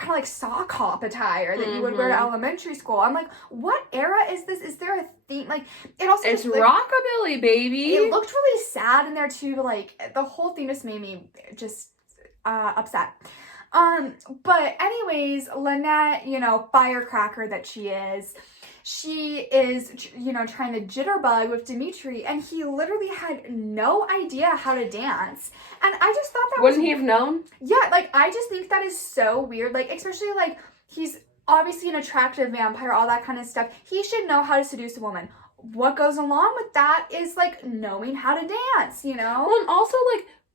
of like sock hop attire that you would wear to elementary school. I'm like, what era is this? Is there a theme? It's rockabilly, baby. It looked really sad in there too. The whole thing just made me just upset. But anyways, Lynette, firecracker that she is trying to jitterbug with Dimitri, and he literally had no idea how to dance. And I just thought that Wouldn't he have known? Yeah, I just think that is so weird. Especially, he's obviously an attractive vampire, all that kind of stuff. He should know how to seduce a woman. What goes along with that is, knowing how to dance, Well, and also,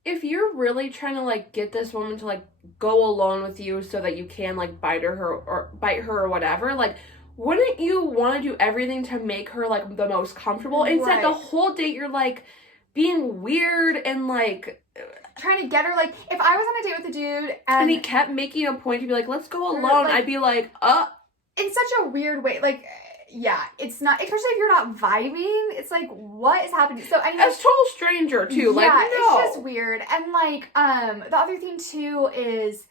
if you're really trying to, get this woman to, go alone with you so that you can, bite her or whatever, wouldn't you want to do everything to make her, the most comfortable? Right. Instead, the whole date, you're, being weird and, trying to get her, if I was on a date with a dude and he kept making a point to be let's go alone, I'd be in such a weird way, yeah, it's not, especially if you're not vibing, it's what is happening? So, I mean, as total stranger, too, yeah, no. It's just weird. And, the other thing, too, is,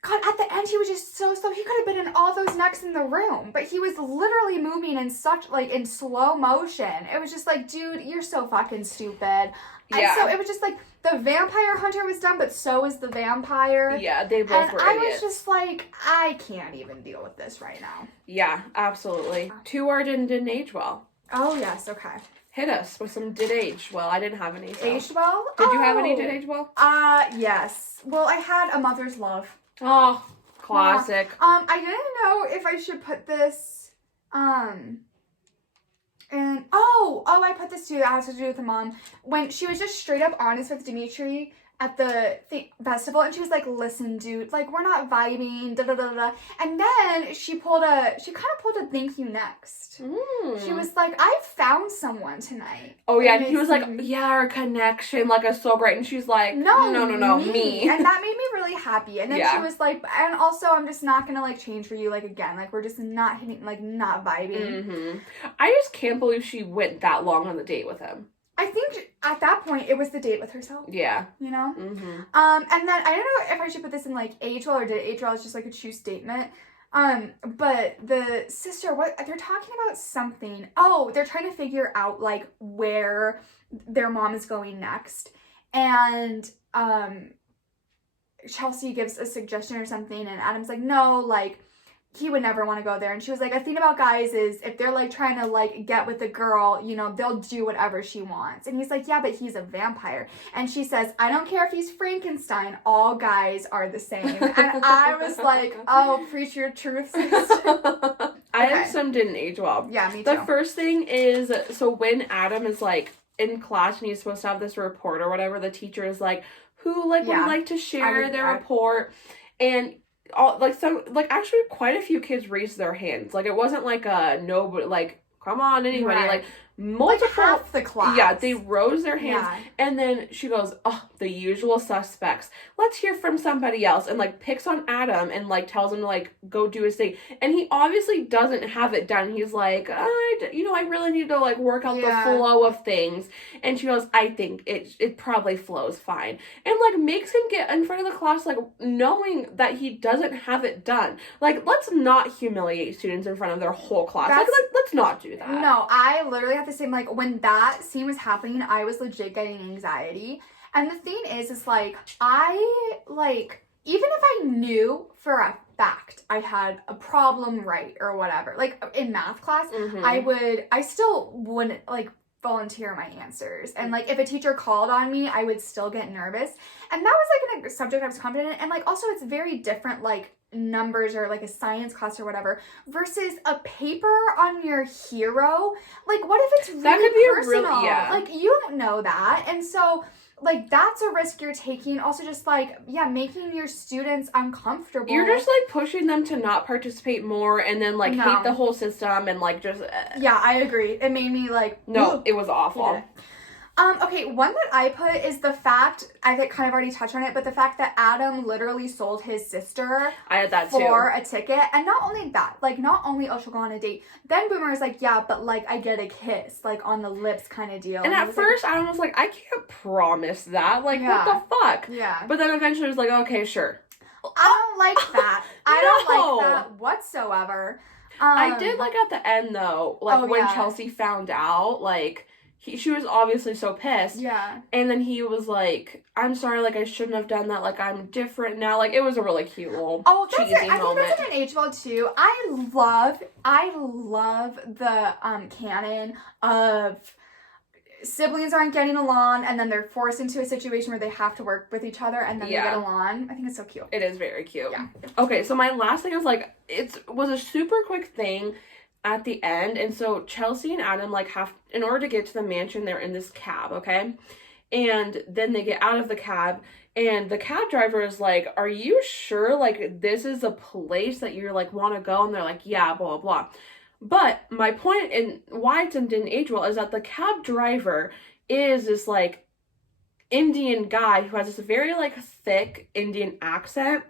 God, at the end, he was just so slow. He could have been in all those necks in the room, but he was literally moving in such, in slow motion. It was just dude, you're so fucking stupid. Yeah. And so it was just the vampire hunter was done, but so was the vampire. Yeah, they both were idiots. I was just I can't even deal with this right now. Yeah, absolutely. Two our didn't age well. Oh, yes, okay. Hit us with some did age well. I didn't have any. So. Aged well? Did you have any did age well? Yes. Well, I had A Mother's Love. Oh, classic. I didn't know if I should put this, and, I put this too, that has to do with the mom. When she was just straight up honest with Dimitri at the festival, and she was listen, dude, we're not vibing, da-da-da-da. And then she kind of pulled a thank you next. She was I found someone tonight. Oh, yeah, and he was our connection, is so great. And she's no, me. And that made me really happy. And then she was and also, I'm just not gonna, change for you, again. We're just not hitting, not vibing. I just can't believe she went that long on the date with him. I think at that point it was the date with herself. Yeah. You know? Mm-hmm. And then I don't know if I should put this in like H.O.E.S. or did H.O.E.S. just like a true statement. But the sister, what they're talking about something. Oh, they're trying to figure out like where their mom is going next. And Chelsea gives a suggestion or something, and Adam's like, no, like, he would never want to go there. And she was like, the thing about guys is if they're like trying to like get with a girl, you know, they'll do whatever she wants. And he's like, yeah, but he's a vampire. And she says, I don't care if he's Frankenstein, all guys are the same. And I was like, oh, preach your truth, sister. I have some didn't age well. Yeah, me too. The first thing is, so when Adam is like in class and he's supposed to have this report or whatever, the teacher is like, who like would like to share their report? And all like some like actually quite a few kids raised their hands. Like it wasn't like a nobody like come on anybody like multiple like half the class. Yeah, they rose their hands and then she goes, oh, the usual suspects. Let's hear from somebody else, and like picks on Adam and like tells him to like go do his thing. And he obviously doesn't have it done. He's like, I really need to like work out the flow of things. And she goes, I think it probably flows fine. And like makes him get in front of the class like knowing that he doesn't have it done. Like let's not humiliate students in front of their whole class. Like let's not do that. No, I literally have to say, like, when that scene was happening, I was legit getting anxiety. And the thing is like, I, like, even if I knew for a fact I had a problem right or whatever, like, in math class, I still wouldn't, like, volunteer my answers. And, like, if a teacher called on me, I would still get nervous. And that was, like, a subject I was confident in. And, like, also it's very different, like, numbers or like a science class or whatever versus a paper on your hero. Like what if it's really that could be personal? Like you don't know that, and so like that's a risk you're taking. Also just like making your students uncomfortable. You're just like pushing them to not participate more and then like hate the whole system and like just I agree. It made me like it was awful. Okay, one that I put is the fact, I kind of already touched on it, but the fact that Adam literally sold his sister I had that too. For a ticket. And not only that, like, not only, she'll go on a date, then Boomer is like, yeah, but, like, I get a kiss, like, on the lips kind of deal. And at first, like, Adam was like, I can't promise that. Like, what the fuck? Yeah. But then eventually it was like, okay, sure. I don't like that. I don't like that whatsoever. I did like at the end, though, like, when Chelsea found out, like... She was obviously so pissed. Yeah. And then he was like, I'm sorry, like, I shouldn't have done that. Like, I'm different now. Like, it was a really cute little cheesy moment. I think that's an H.O.E.S. too. I love the canon of siblings aren't getting along and then they're forced into a situation where they have to work with each other and then they get along. I think it's so cute. It is very cute. Yeah. Okay, so my last thing was, like, it was a super quick thing at the end, and so Chelsea and Adam like have, in order to get to the mansion, they're in this cab, okay, and then they get out of the cab and the cab driver is like, are you sure like this is a place that you're like want to go? And they're like, yeah, blah blah blah. But my point and why it didn't age well is that the cab driver is this like Indian guy who has this very like thick Indian accent.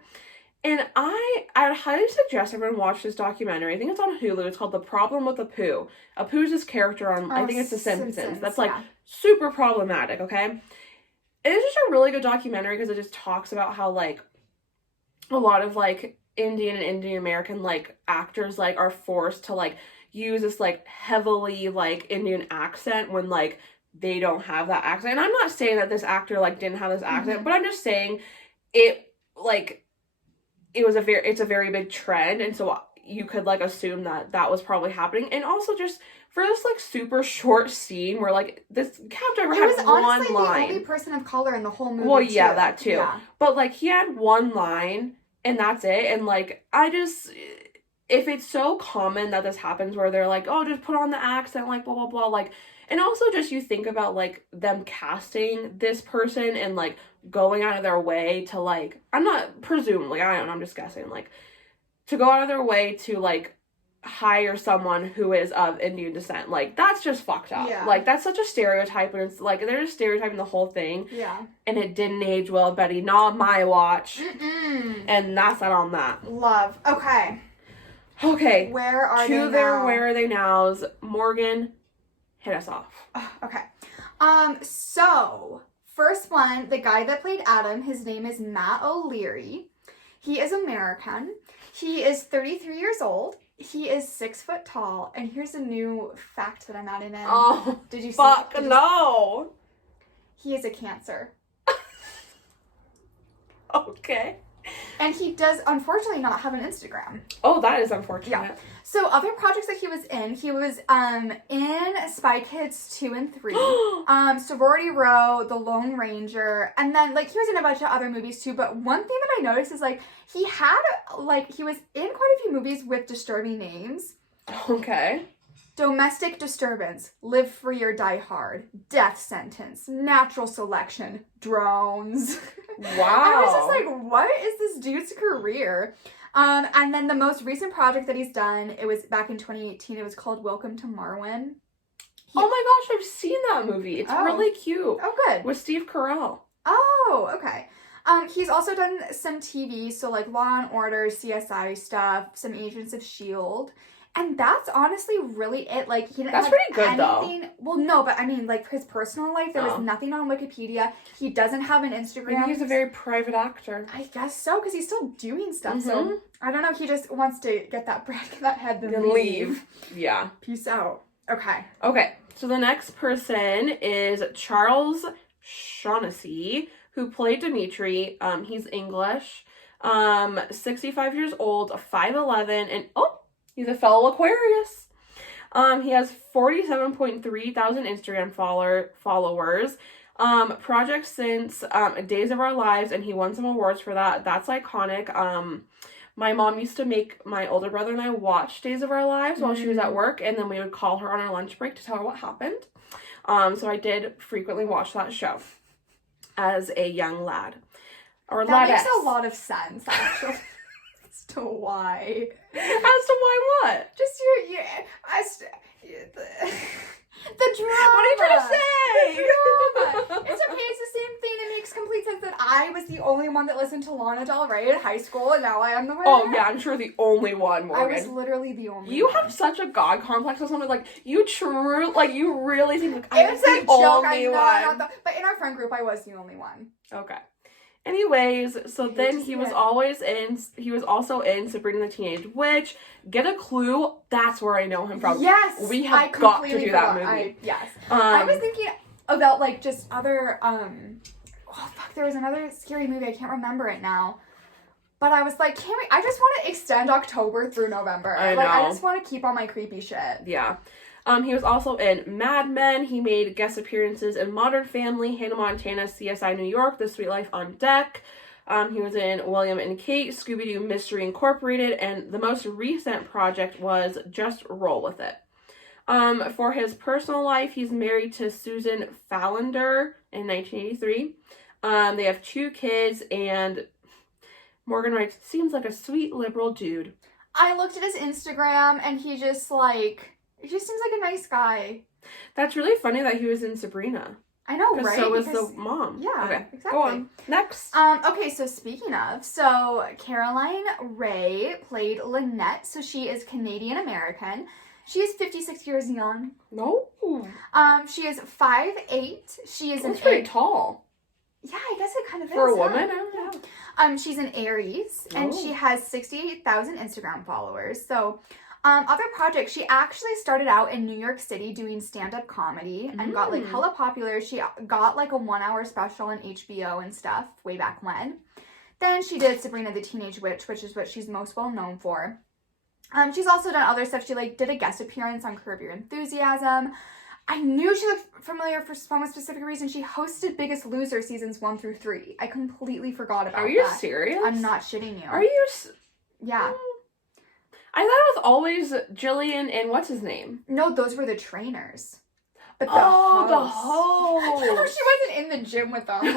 And I'd highly suggest everyone watch this documentary. I think it's on Hulu. It's called The Problem with Apu. Apu's this character on, I think it's The Simpsons. That's like super problematic, okay? It's just a really good documentary because it just talks about how like a lot of like Indian and Indian American like actors like are forced to like use this like heavily like Indian accent when like they don't have that accent. And I'm not saying that this actor like didn't have this accent, but I'm just saying it like... it's a very big trend, and so you could like assume that was probably happening. And also just for this like super short scene where like this cab driver had one line. He was honestly the only person of color in the whole movie. Well, yeah, that too. Yeah. But like he had one line and that's it. And like I just, if it's so common that this happens where they're like, oh, just put on the accent, like blah blah blah, like. And also just you think about like them casting this person and like going out of their way to like, I'm not presumably, I don't know, I'm just guessing, like to go out of their way to like hire someone who is of Indian descent. Like that's just fucked up. Yeah. Like that's such a stereotype, and it's like they're just stereotyping the whole thing. Yeah. And it didn't age well, Betty. Not on my watch. And that's not on that. Love. Okay. Where are they now? Where are they nows? Morgan, hit us off. Okay. So, first one, the guy that played Adam, his name is Matt O'Leary. He is American. He is 33 years old. He is 6 foot tall. And here's a new fact that I'm adding in. Oh, did you fuck, see? no. He is a Cancer. Okay. And he does, unfortunately, not have an Instagram. Oh, that is unfortunate. Yeah. So, other projects that he was in in Spy Kids 2 and 3, Sorority Row, The Lone Ranger, and then, like, he was in a bunch of other movies, too, but one thing that I noticed is, like, he was in quite a few movies with disturbing names. Okay. Domestic Disturbance, Live Free or Die Hard, Death Sentence, Natural Selection, Drones. Wow. I was just like, what is this dude's career? And then the most recent project that he's done, it was back in 2018. It was called Welcome to Marwen. Oh my gosh, I've seen that movie. It's really cute. Oh, good. With Steve Carell. Oh, okay. He's also done some TV, so like Law and Order, CSI stuff, some Agents of S.H.I.E.L.D. And that's honestly really it. Like, he didn't That's have pretty good, anything. though. Well, no, but I mean, like, his personal life, there was nothing on Wikipedia. He doesn't have an Instagram. Maybe he's a very private actor. I guess so, because he's still doing stuff. So, I don't know. He just wants to get that bread, get that head, then leave. Yeah. Peace out. Okay. Okay. So the next person is Charles Shaughnessy, who played Dimitri. He's English. 65 years old, 5'11", and he's a fellow Aquarius. He has 47.3 thousand Instagram followers. Projects since Days of Our Lives, and he won some awards for that. That's iconic. My mom used to make my older brother and I watch Days of Our Lives while she was at work, and then we would call her on our lunch break to tell her what happened. So I did frequently watch that show as a young lad. Or that ladette. makes a lot of sense, actually. As to why. As to why what? Just the drama. What are you trying to say? The drama. It's okay, it's the same thing. It makes complete sense that I was the only one that listened to Lana Del Rey in high school, and now I am the one. Oh, yeah, I'm sure the only one, Morgan. I was literally the only You one. have such a god complex with someone, like, you really think, like, I was It's a the joke, only I know, one. but in our friend group, I was the only one. Okay. Anyways, so then he was also in Sabrina the Teenage Witch. Get a Clue, that's where I know him from. Yes! We have got to do that movie. Yes. I was thinking about, like, just other, there was another scary movie, I can't remember it now. But I was like, I just want to extend October through November. I know. I just want to keep all my creepy shit. Yeah. He was also in Mad Men. He made guest appearances in Modern Family, Hannah Montana, CSI New York, The Sweet Life on Deck. He was in William and Kate, Scooby-Doo Mystery Incorporated, and the most recent project was Just Roll With It. For his personal life, he's married to Susan Fallender in 1983. They have 2 kids, and Morgan writes, seems like a sweet liberal dude. I looked at his Instagram, and he just seems like a nice guy. That's really funny that he was in Sabrina. I know, right? So was the mom. Yeah, okay, exactly. Go on. Next. Okay, so speaking of, Caroline Ray played Lynette, so she is Canadian-American. She is 56 years young. No. She is 5'8". She is That's pretty tall. Yeah, I guess it kind of For is. a woman? Yeah. She's an Aries, and she has 68,000 Instagram followers. So, other projects, she actually started out in New York City doing stand-up comedy and got, like, hella popular. She got, like, a 1-hour special on HBO and stuff way back when. Then she did Sabrina the Teenage Witch, which is what she's most well known for. She's also done other stuff. She, like, did a guest appearance on Curb Your Enthusiasm. I knew she looked familiar for some specific reason. She hosted Biggest Loser seasons 1 through 3. I completely forgot about that. Are you serious? I'm not shitting you. Are you? Yeah. I thought it was always Jillian and what's his name? No, those were the trainers. But the the host. host. She wasn't in the gym with them. No,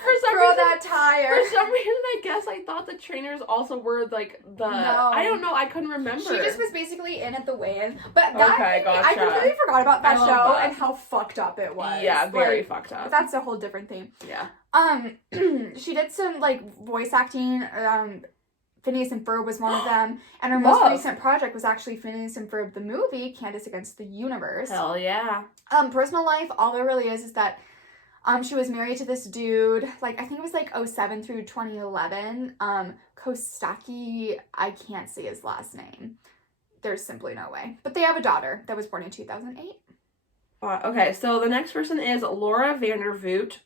for some Throw reason. that tire. For some reason, I guess I thought the trainers also were like the. No. I don't know. I couldn't remember. She just was basically in at the weigh-in. But Okay, gotcha. I completely forgot about that I love show that. and how fucked up it was. Yeah, very Like, fucked up. But that's a whole different thing. Yeah. She did some, like, voice acting Phineas and Ferb was one of them. And her most recent project was actually Phineas and Ferb the movie, Candace Against the Universe. Hell yeah. Personal life, all there really is that she was married to this dude, like, I think it was, like, 2007 through 2011. Kostaki, I can't say his last name. There's simply no way. But they have a daughter that was born in 2008. Okay, so the next person is Laura Vandervoot.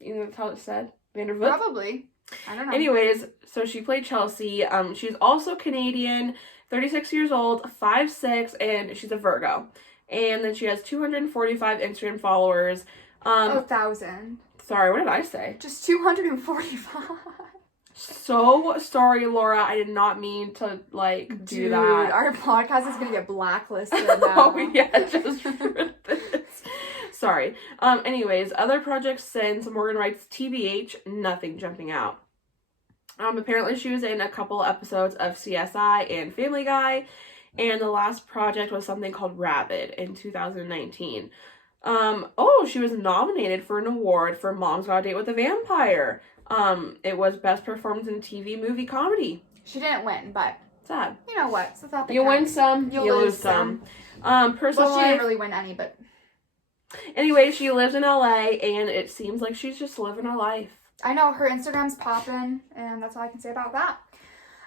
You know how it said? Vandervoot? Probably. I don't know. Anyways, so she played Chelsea. She's also Canadian, 36 years old, 5'6", and she's a Virgo. And then she has 245 Instagram followers. 1,000. Sorry, what did I say? Just 245. So sorry, Laura. I did not mean to, do that. Our podcast is going to get blacklisted now. Oh, yeah, just for this. Sorry. Anyways, other projects since Morgan writes TBH, nothing jumping out. Apparently she was in a couple episodes of CSI and Family Guy, and the last project was something called Rabid in 2019. She was nominated for an award for Mom's Got a Date with a Vampire. It was Best Performance in TV Movie Comedy. She didn't win, but sad. You know what? So that you win some, you lose some. Personal she didn't really win any, but anyway, she lives in LA, and it seems like she's just living her life. I know, her Instagram's popping, and that's all I can say about that.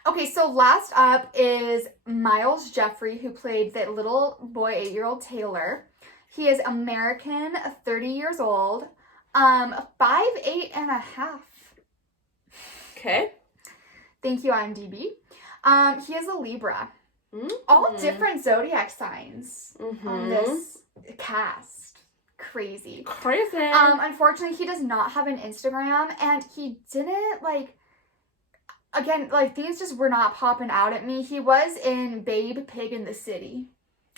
Okay, so last up is Miles Jeffrey, who played the little boy, 8-year-old Taylor. He is American, 30 years old, 5'8" and a half. Okay. Thank you, IMDb. He is a Libra. Mm-hmm. All different zodiac signs on this cast. Crazy. Unfortunately, he does not have an Instagram, and he didn't, these just were not popping out at me. He was in Babe, Pig in the City.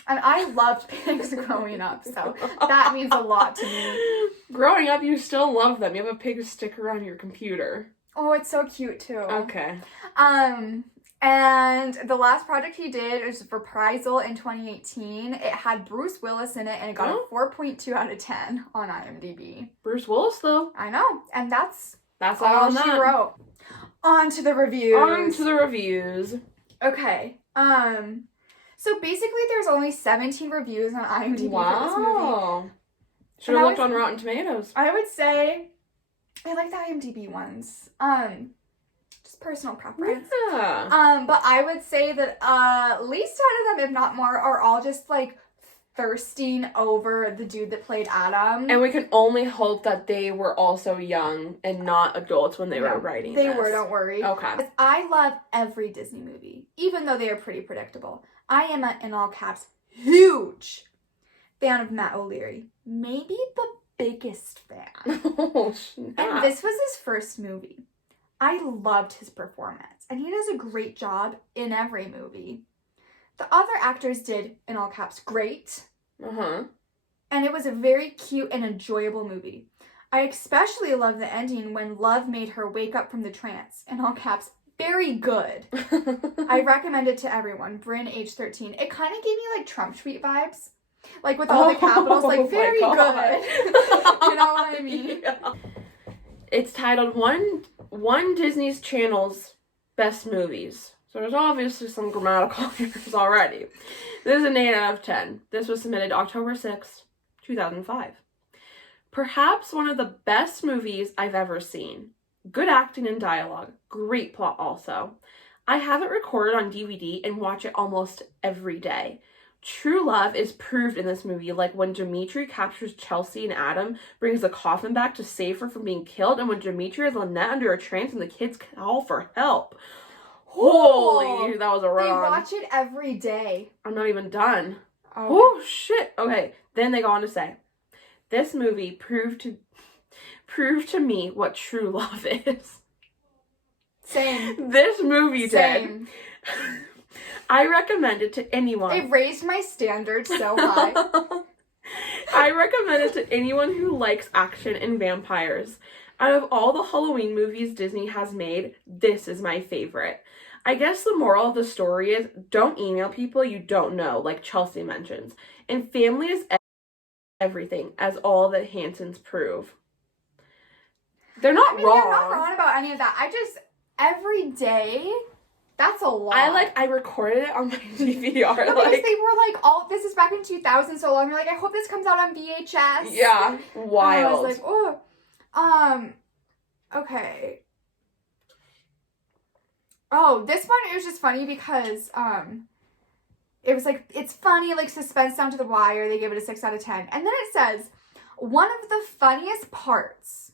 And I loved pigs growing up, so that means a lot to me. Growing up, you still love them. You have a pig sticker on your computer. Oh, it's so cute, too. Okay. And the last project he did was Reprisal in 2018. It had Bruce Willis in it, and it got a 4.2 out of 10 on IMDb. Bruce Willis, though. I know, and that's all she wrote. On to the reviews. Okay. So basically, there's only 17 reviews on IMDb for this movie. Should have looked on Rotten Tomatoes. I would say I like the IMDb ones. Just personal preference. Yeah. But I would say that at least 10 of them, if not more, are all just thirsting over the dude that played Adam. And we can only hope that they were also young and not adults when they were writing They this. were, don't worry. Okay. I love every Disney movie, even though they are pretty predictable. I am in all caps, huge fan of Matt O'Leary. Maybe the biggest fan. Oh, snap. And this was his first movie. I loved his performance, and he does a great job in every movie. The other actors did, in all caps, great. Uh-huh. And it was a very cute and enjoyable movie. I especially love the ending when Love made her wake up from the trance. In all caps, very good. I recommend it to everyone. Bryn, age 13. It kind of gave me Trump tweet vibes. With all the capitals, very good. You know what I mean? Yeah. It's titled One Disney's Channel's Best Movies. So there's obviously some grammatical errors already. This is an 8 out of 10. This was submitted October 6th, 2005. Perhaps one of the best movies I've ever seen. Good acting and dialogue. Great plot also. I have it recorded on DVD and watch it almost every day. True love is proved in this movie, like when Dimitri captures Chelsea and Adam, brings the coffin back to save her from being killed, and when Dimitri has Lynette under a trance and the kids call for help. Holy, that was a run. They watch it every day. I'm not even done. Oh, shit. Okay, then they go on to say, this movie proved to me what true love is. Same. This movie Same. did. I recommend it to anyone. It raised my standards so high. I recommend it to anyone who likes action and vampires. Out of all the Halloween movies Disney has made, this is my favorite. I guess the moral of the story is don't email people you don't know, like Chelsea mentions. And family is everything, as all the Hansons prove. They're not wrong. They're not wrong about any of that. every day? That's a lot. I recorded it on my DVR. No, because they were like, this is back in 2000 so long. You're like, I hope this comes out on VHS. Yeah, wild. I was like, oh. Okay. Oh, this one, it was just funny because, it was like, it's funny, like, suspense down to the wire. They gave it a 6 out of 10. And then it says, one of the funniest parts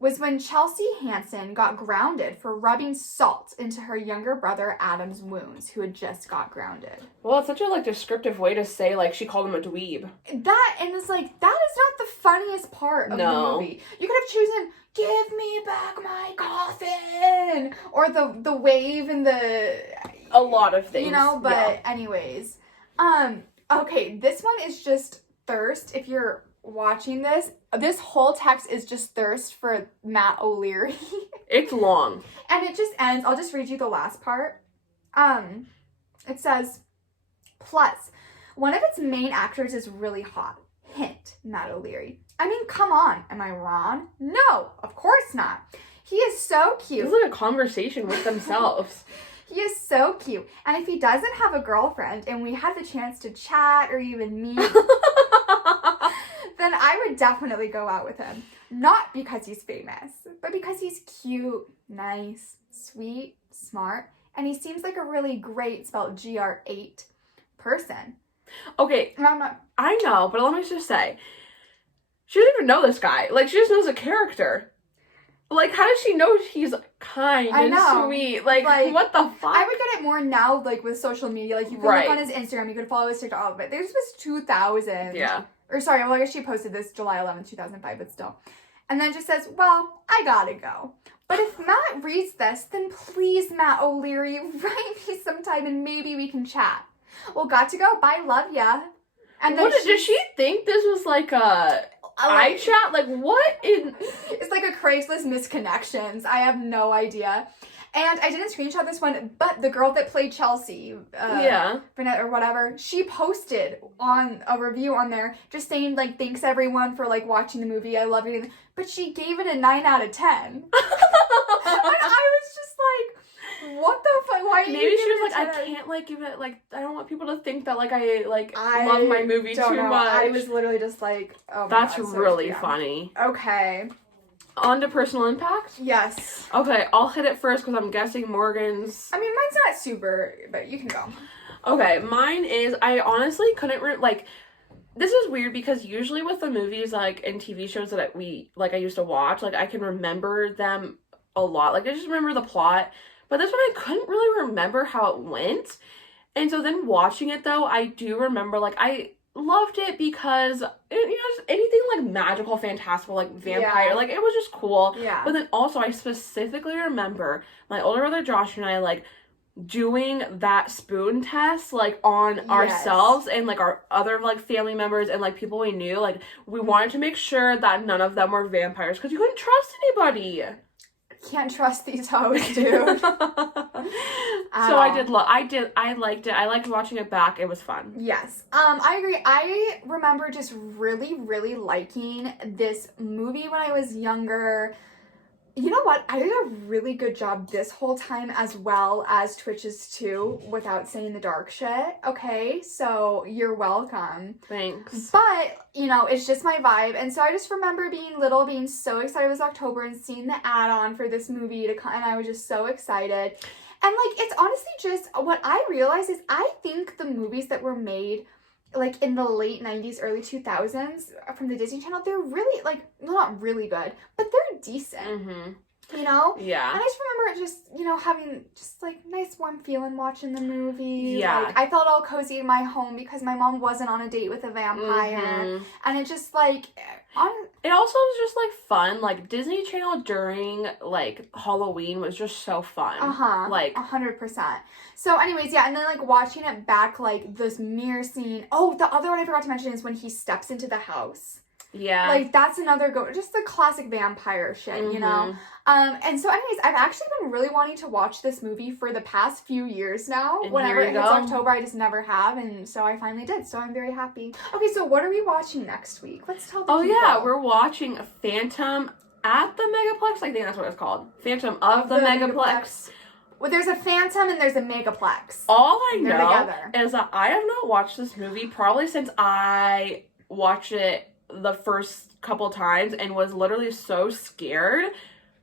was when Chelsea Hansen got grounded for rubbing salt into her younger brother Adam's wounds, who had just got grounded. Well, it's such a, like, descriptive way to say, like, she called him a dweeb. That, and it's like, that is not the funniest part of the movie. You could have chosen, give me back my coffin, or the wave and the... A lot of things. You know, but anyways. Okay, this one is just thirst. If you're watching this whole text is just thirst for Matt O'Leary. It's long. And it just ends, I'll just read you the last part. It says, plus, one of its main actors is really hot. Hint, Matt O'Leary. I mean, come on, am I wrong? No, of course not. He is so cute. It's like a conversation with themselves. He is so cute. And if he doesn't have a girlfriend and we had the chance to chat or even meet, then I would definitely go out with him. Not because he's famous, but because he's cute, nice, sweet, smart, and he seems like a really great, spelled GR8, person. Okay, No, I know, but let me just say, she doesn't even know this guy. Like, she just knows a character. Like, how does she know he's kind and sweet? Like, what the fuck? I would get it more now, like, with social media. Like, you could look on his Instagram, you could follow his TikTok, all of it. This was 2000. Yeah. Or, sorry, well, I guess she posted this July 11th, 2005, but still. And then it just says, well, I gotta go. But if Matt reads this, then please, Matt O'Leary, write me sometime and maybe we can chat. Well, got to go. Bye, love ya. And then did she think this was like a... iChat? Like, what in... It's like a Craigslist misconnections. I have no idea. And I didn't screenshot this one, but the girl that played Chelsea, Burnett or whatever, she posted on a review on there just saying, like, thanks everyone for, like, watching the movie. I love it. But she gave it a 9 out of 10. And I was just like, what the fuck? Why maybe she was like, I can't, like, give it, like, I don't want people to think that, like, I love my movie too much. I was literally just like, oh my That's God, really funny. Okay. On to personal impact? Yes. Okay, I'll hit it first because I'm guessing Morgan's... I mean, mine's not super, but you can go. Okay, mine is, I honestly couldn't, this is weird because usually with the movies, like, and TV shows that I used to watch, like, I can remember them a lot. Like, I just remember the plot. But this one, I couldn't really remember how it went. And so then watching it, though, I do remember, like, I loved it because, just anything, like, magical, fantastical, like, vampire, like, it was just cool. Yeah. But then also, I specifically remember my older brother Josh and I, like, doing that spoon test, like, on ourselves and, like, our other, like, family members and, like, people we knew. Like, we wanted to make sure that none of them were vampires because you couldn't trust anybody. Can't trust these hoes, dude. So I liked it. I liked watching it back. It was fun. Yes. I agree. I remember just really, really liking this movie when I was younger. You know what? I did a really good job this whole time as well as Twitches too, without saying the dark shit. Okay, so you're welcome. Thanks. But, it's just my vibe. And so I just remember being little, being so excited it was October and seeing the add-on for this movie to come, and I was just so excited. And, like, it's honestly just, what I realized is I think the movies that were made, like, in the late 90s, early 2000s from the Disney Channel, they're really, like, not really good, but they're decent. Mm-hmm. Yeah. And I just remember just, having just, like, nice warm feeling watching the movie. Yeah. Like, I felt all cozy in my home because my mom wasn't on a date with a vampire. Mm-hmm. And it just, like... It also was just, like, fun. Like, Disney Channel during, like, Halloween was just so fun. Uh-huh. Like... 100%. So, anyways, yeah, and then, like, watching it back, like, this mirror scene... Oh, the other one I forgot to mention is when he steps into the house. Yeah. Like, that's another just the classic vampire shit, Mm-hmm. And so anyways, I've actually been really wanting to watch this movie for the past few years now. And whenever it hits go. October, I just never have, and so I finally did, so I'm very happy. Okay, so what are we watching next week? Let's tell the people. Yeah, we're watching Phantom at the Megaplex. I think that's what it's called. Phantom of the Megaplex. Well, there's a Phantom and there's a Megaplex. All I They're know together. is that I have not watched this movie probably since I watched it the first couple times and was literally so scared.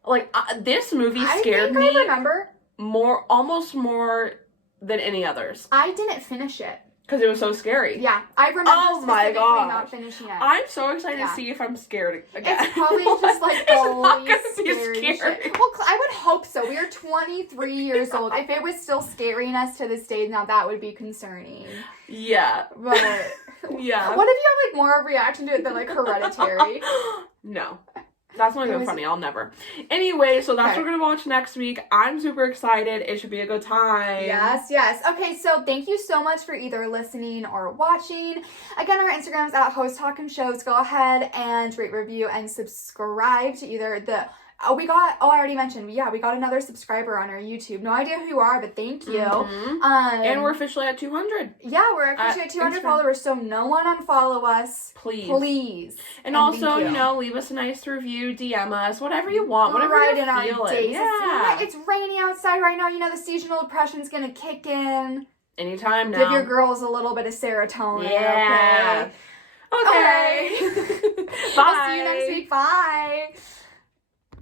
Like, this movie scared me. I remember. Almost more than any others. I didn't finish it. Because it was so scary. Yeah, I remember specifically not finishing it. I'm so excited to see if I'm scared again. It's probably just like the least scary scary. shit. Well, I would hope so. We are 23 years old. If it was still scaring us to this day, now that would be concerning. Yeah. But yeah. What if you have like more of a reaction to it than like Hereditary? No. That's not even funny. I'll never. Anyway, so that's what we're going to watch next week. I'm super excited. It should be a good time. Yes, yes. Okay, so thank you so much for either listening or watching. Again, our Instagram's at H.O.E.S Talkin Shows. Go ahead and rate, review, and subscribe to either the... I already mentioned, we got another subscriber on our YouTube. No idea who you are, but thank you. Mm-hmm. And we're officially at 200. Yeah, we're officially at 200 followers, so no one unfollow us. Please. And also, leave us a nice review, DM us, whatever you want, whatever you're feeling. Yeah. It's raining outside right now. You know, the seasonal depression's gonna kick in. Anytime now. Give your girls a little bit of serotonin. Yeah. Okay. Bye. I'll see you next week. Bye.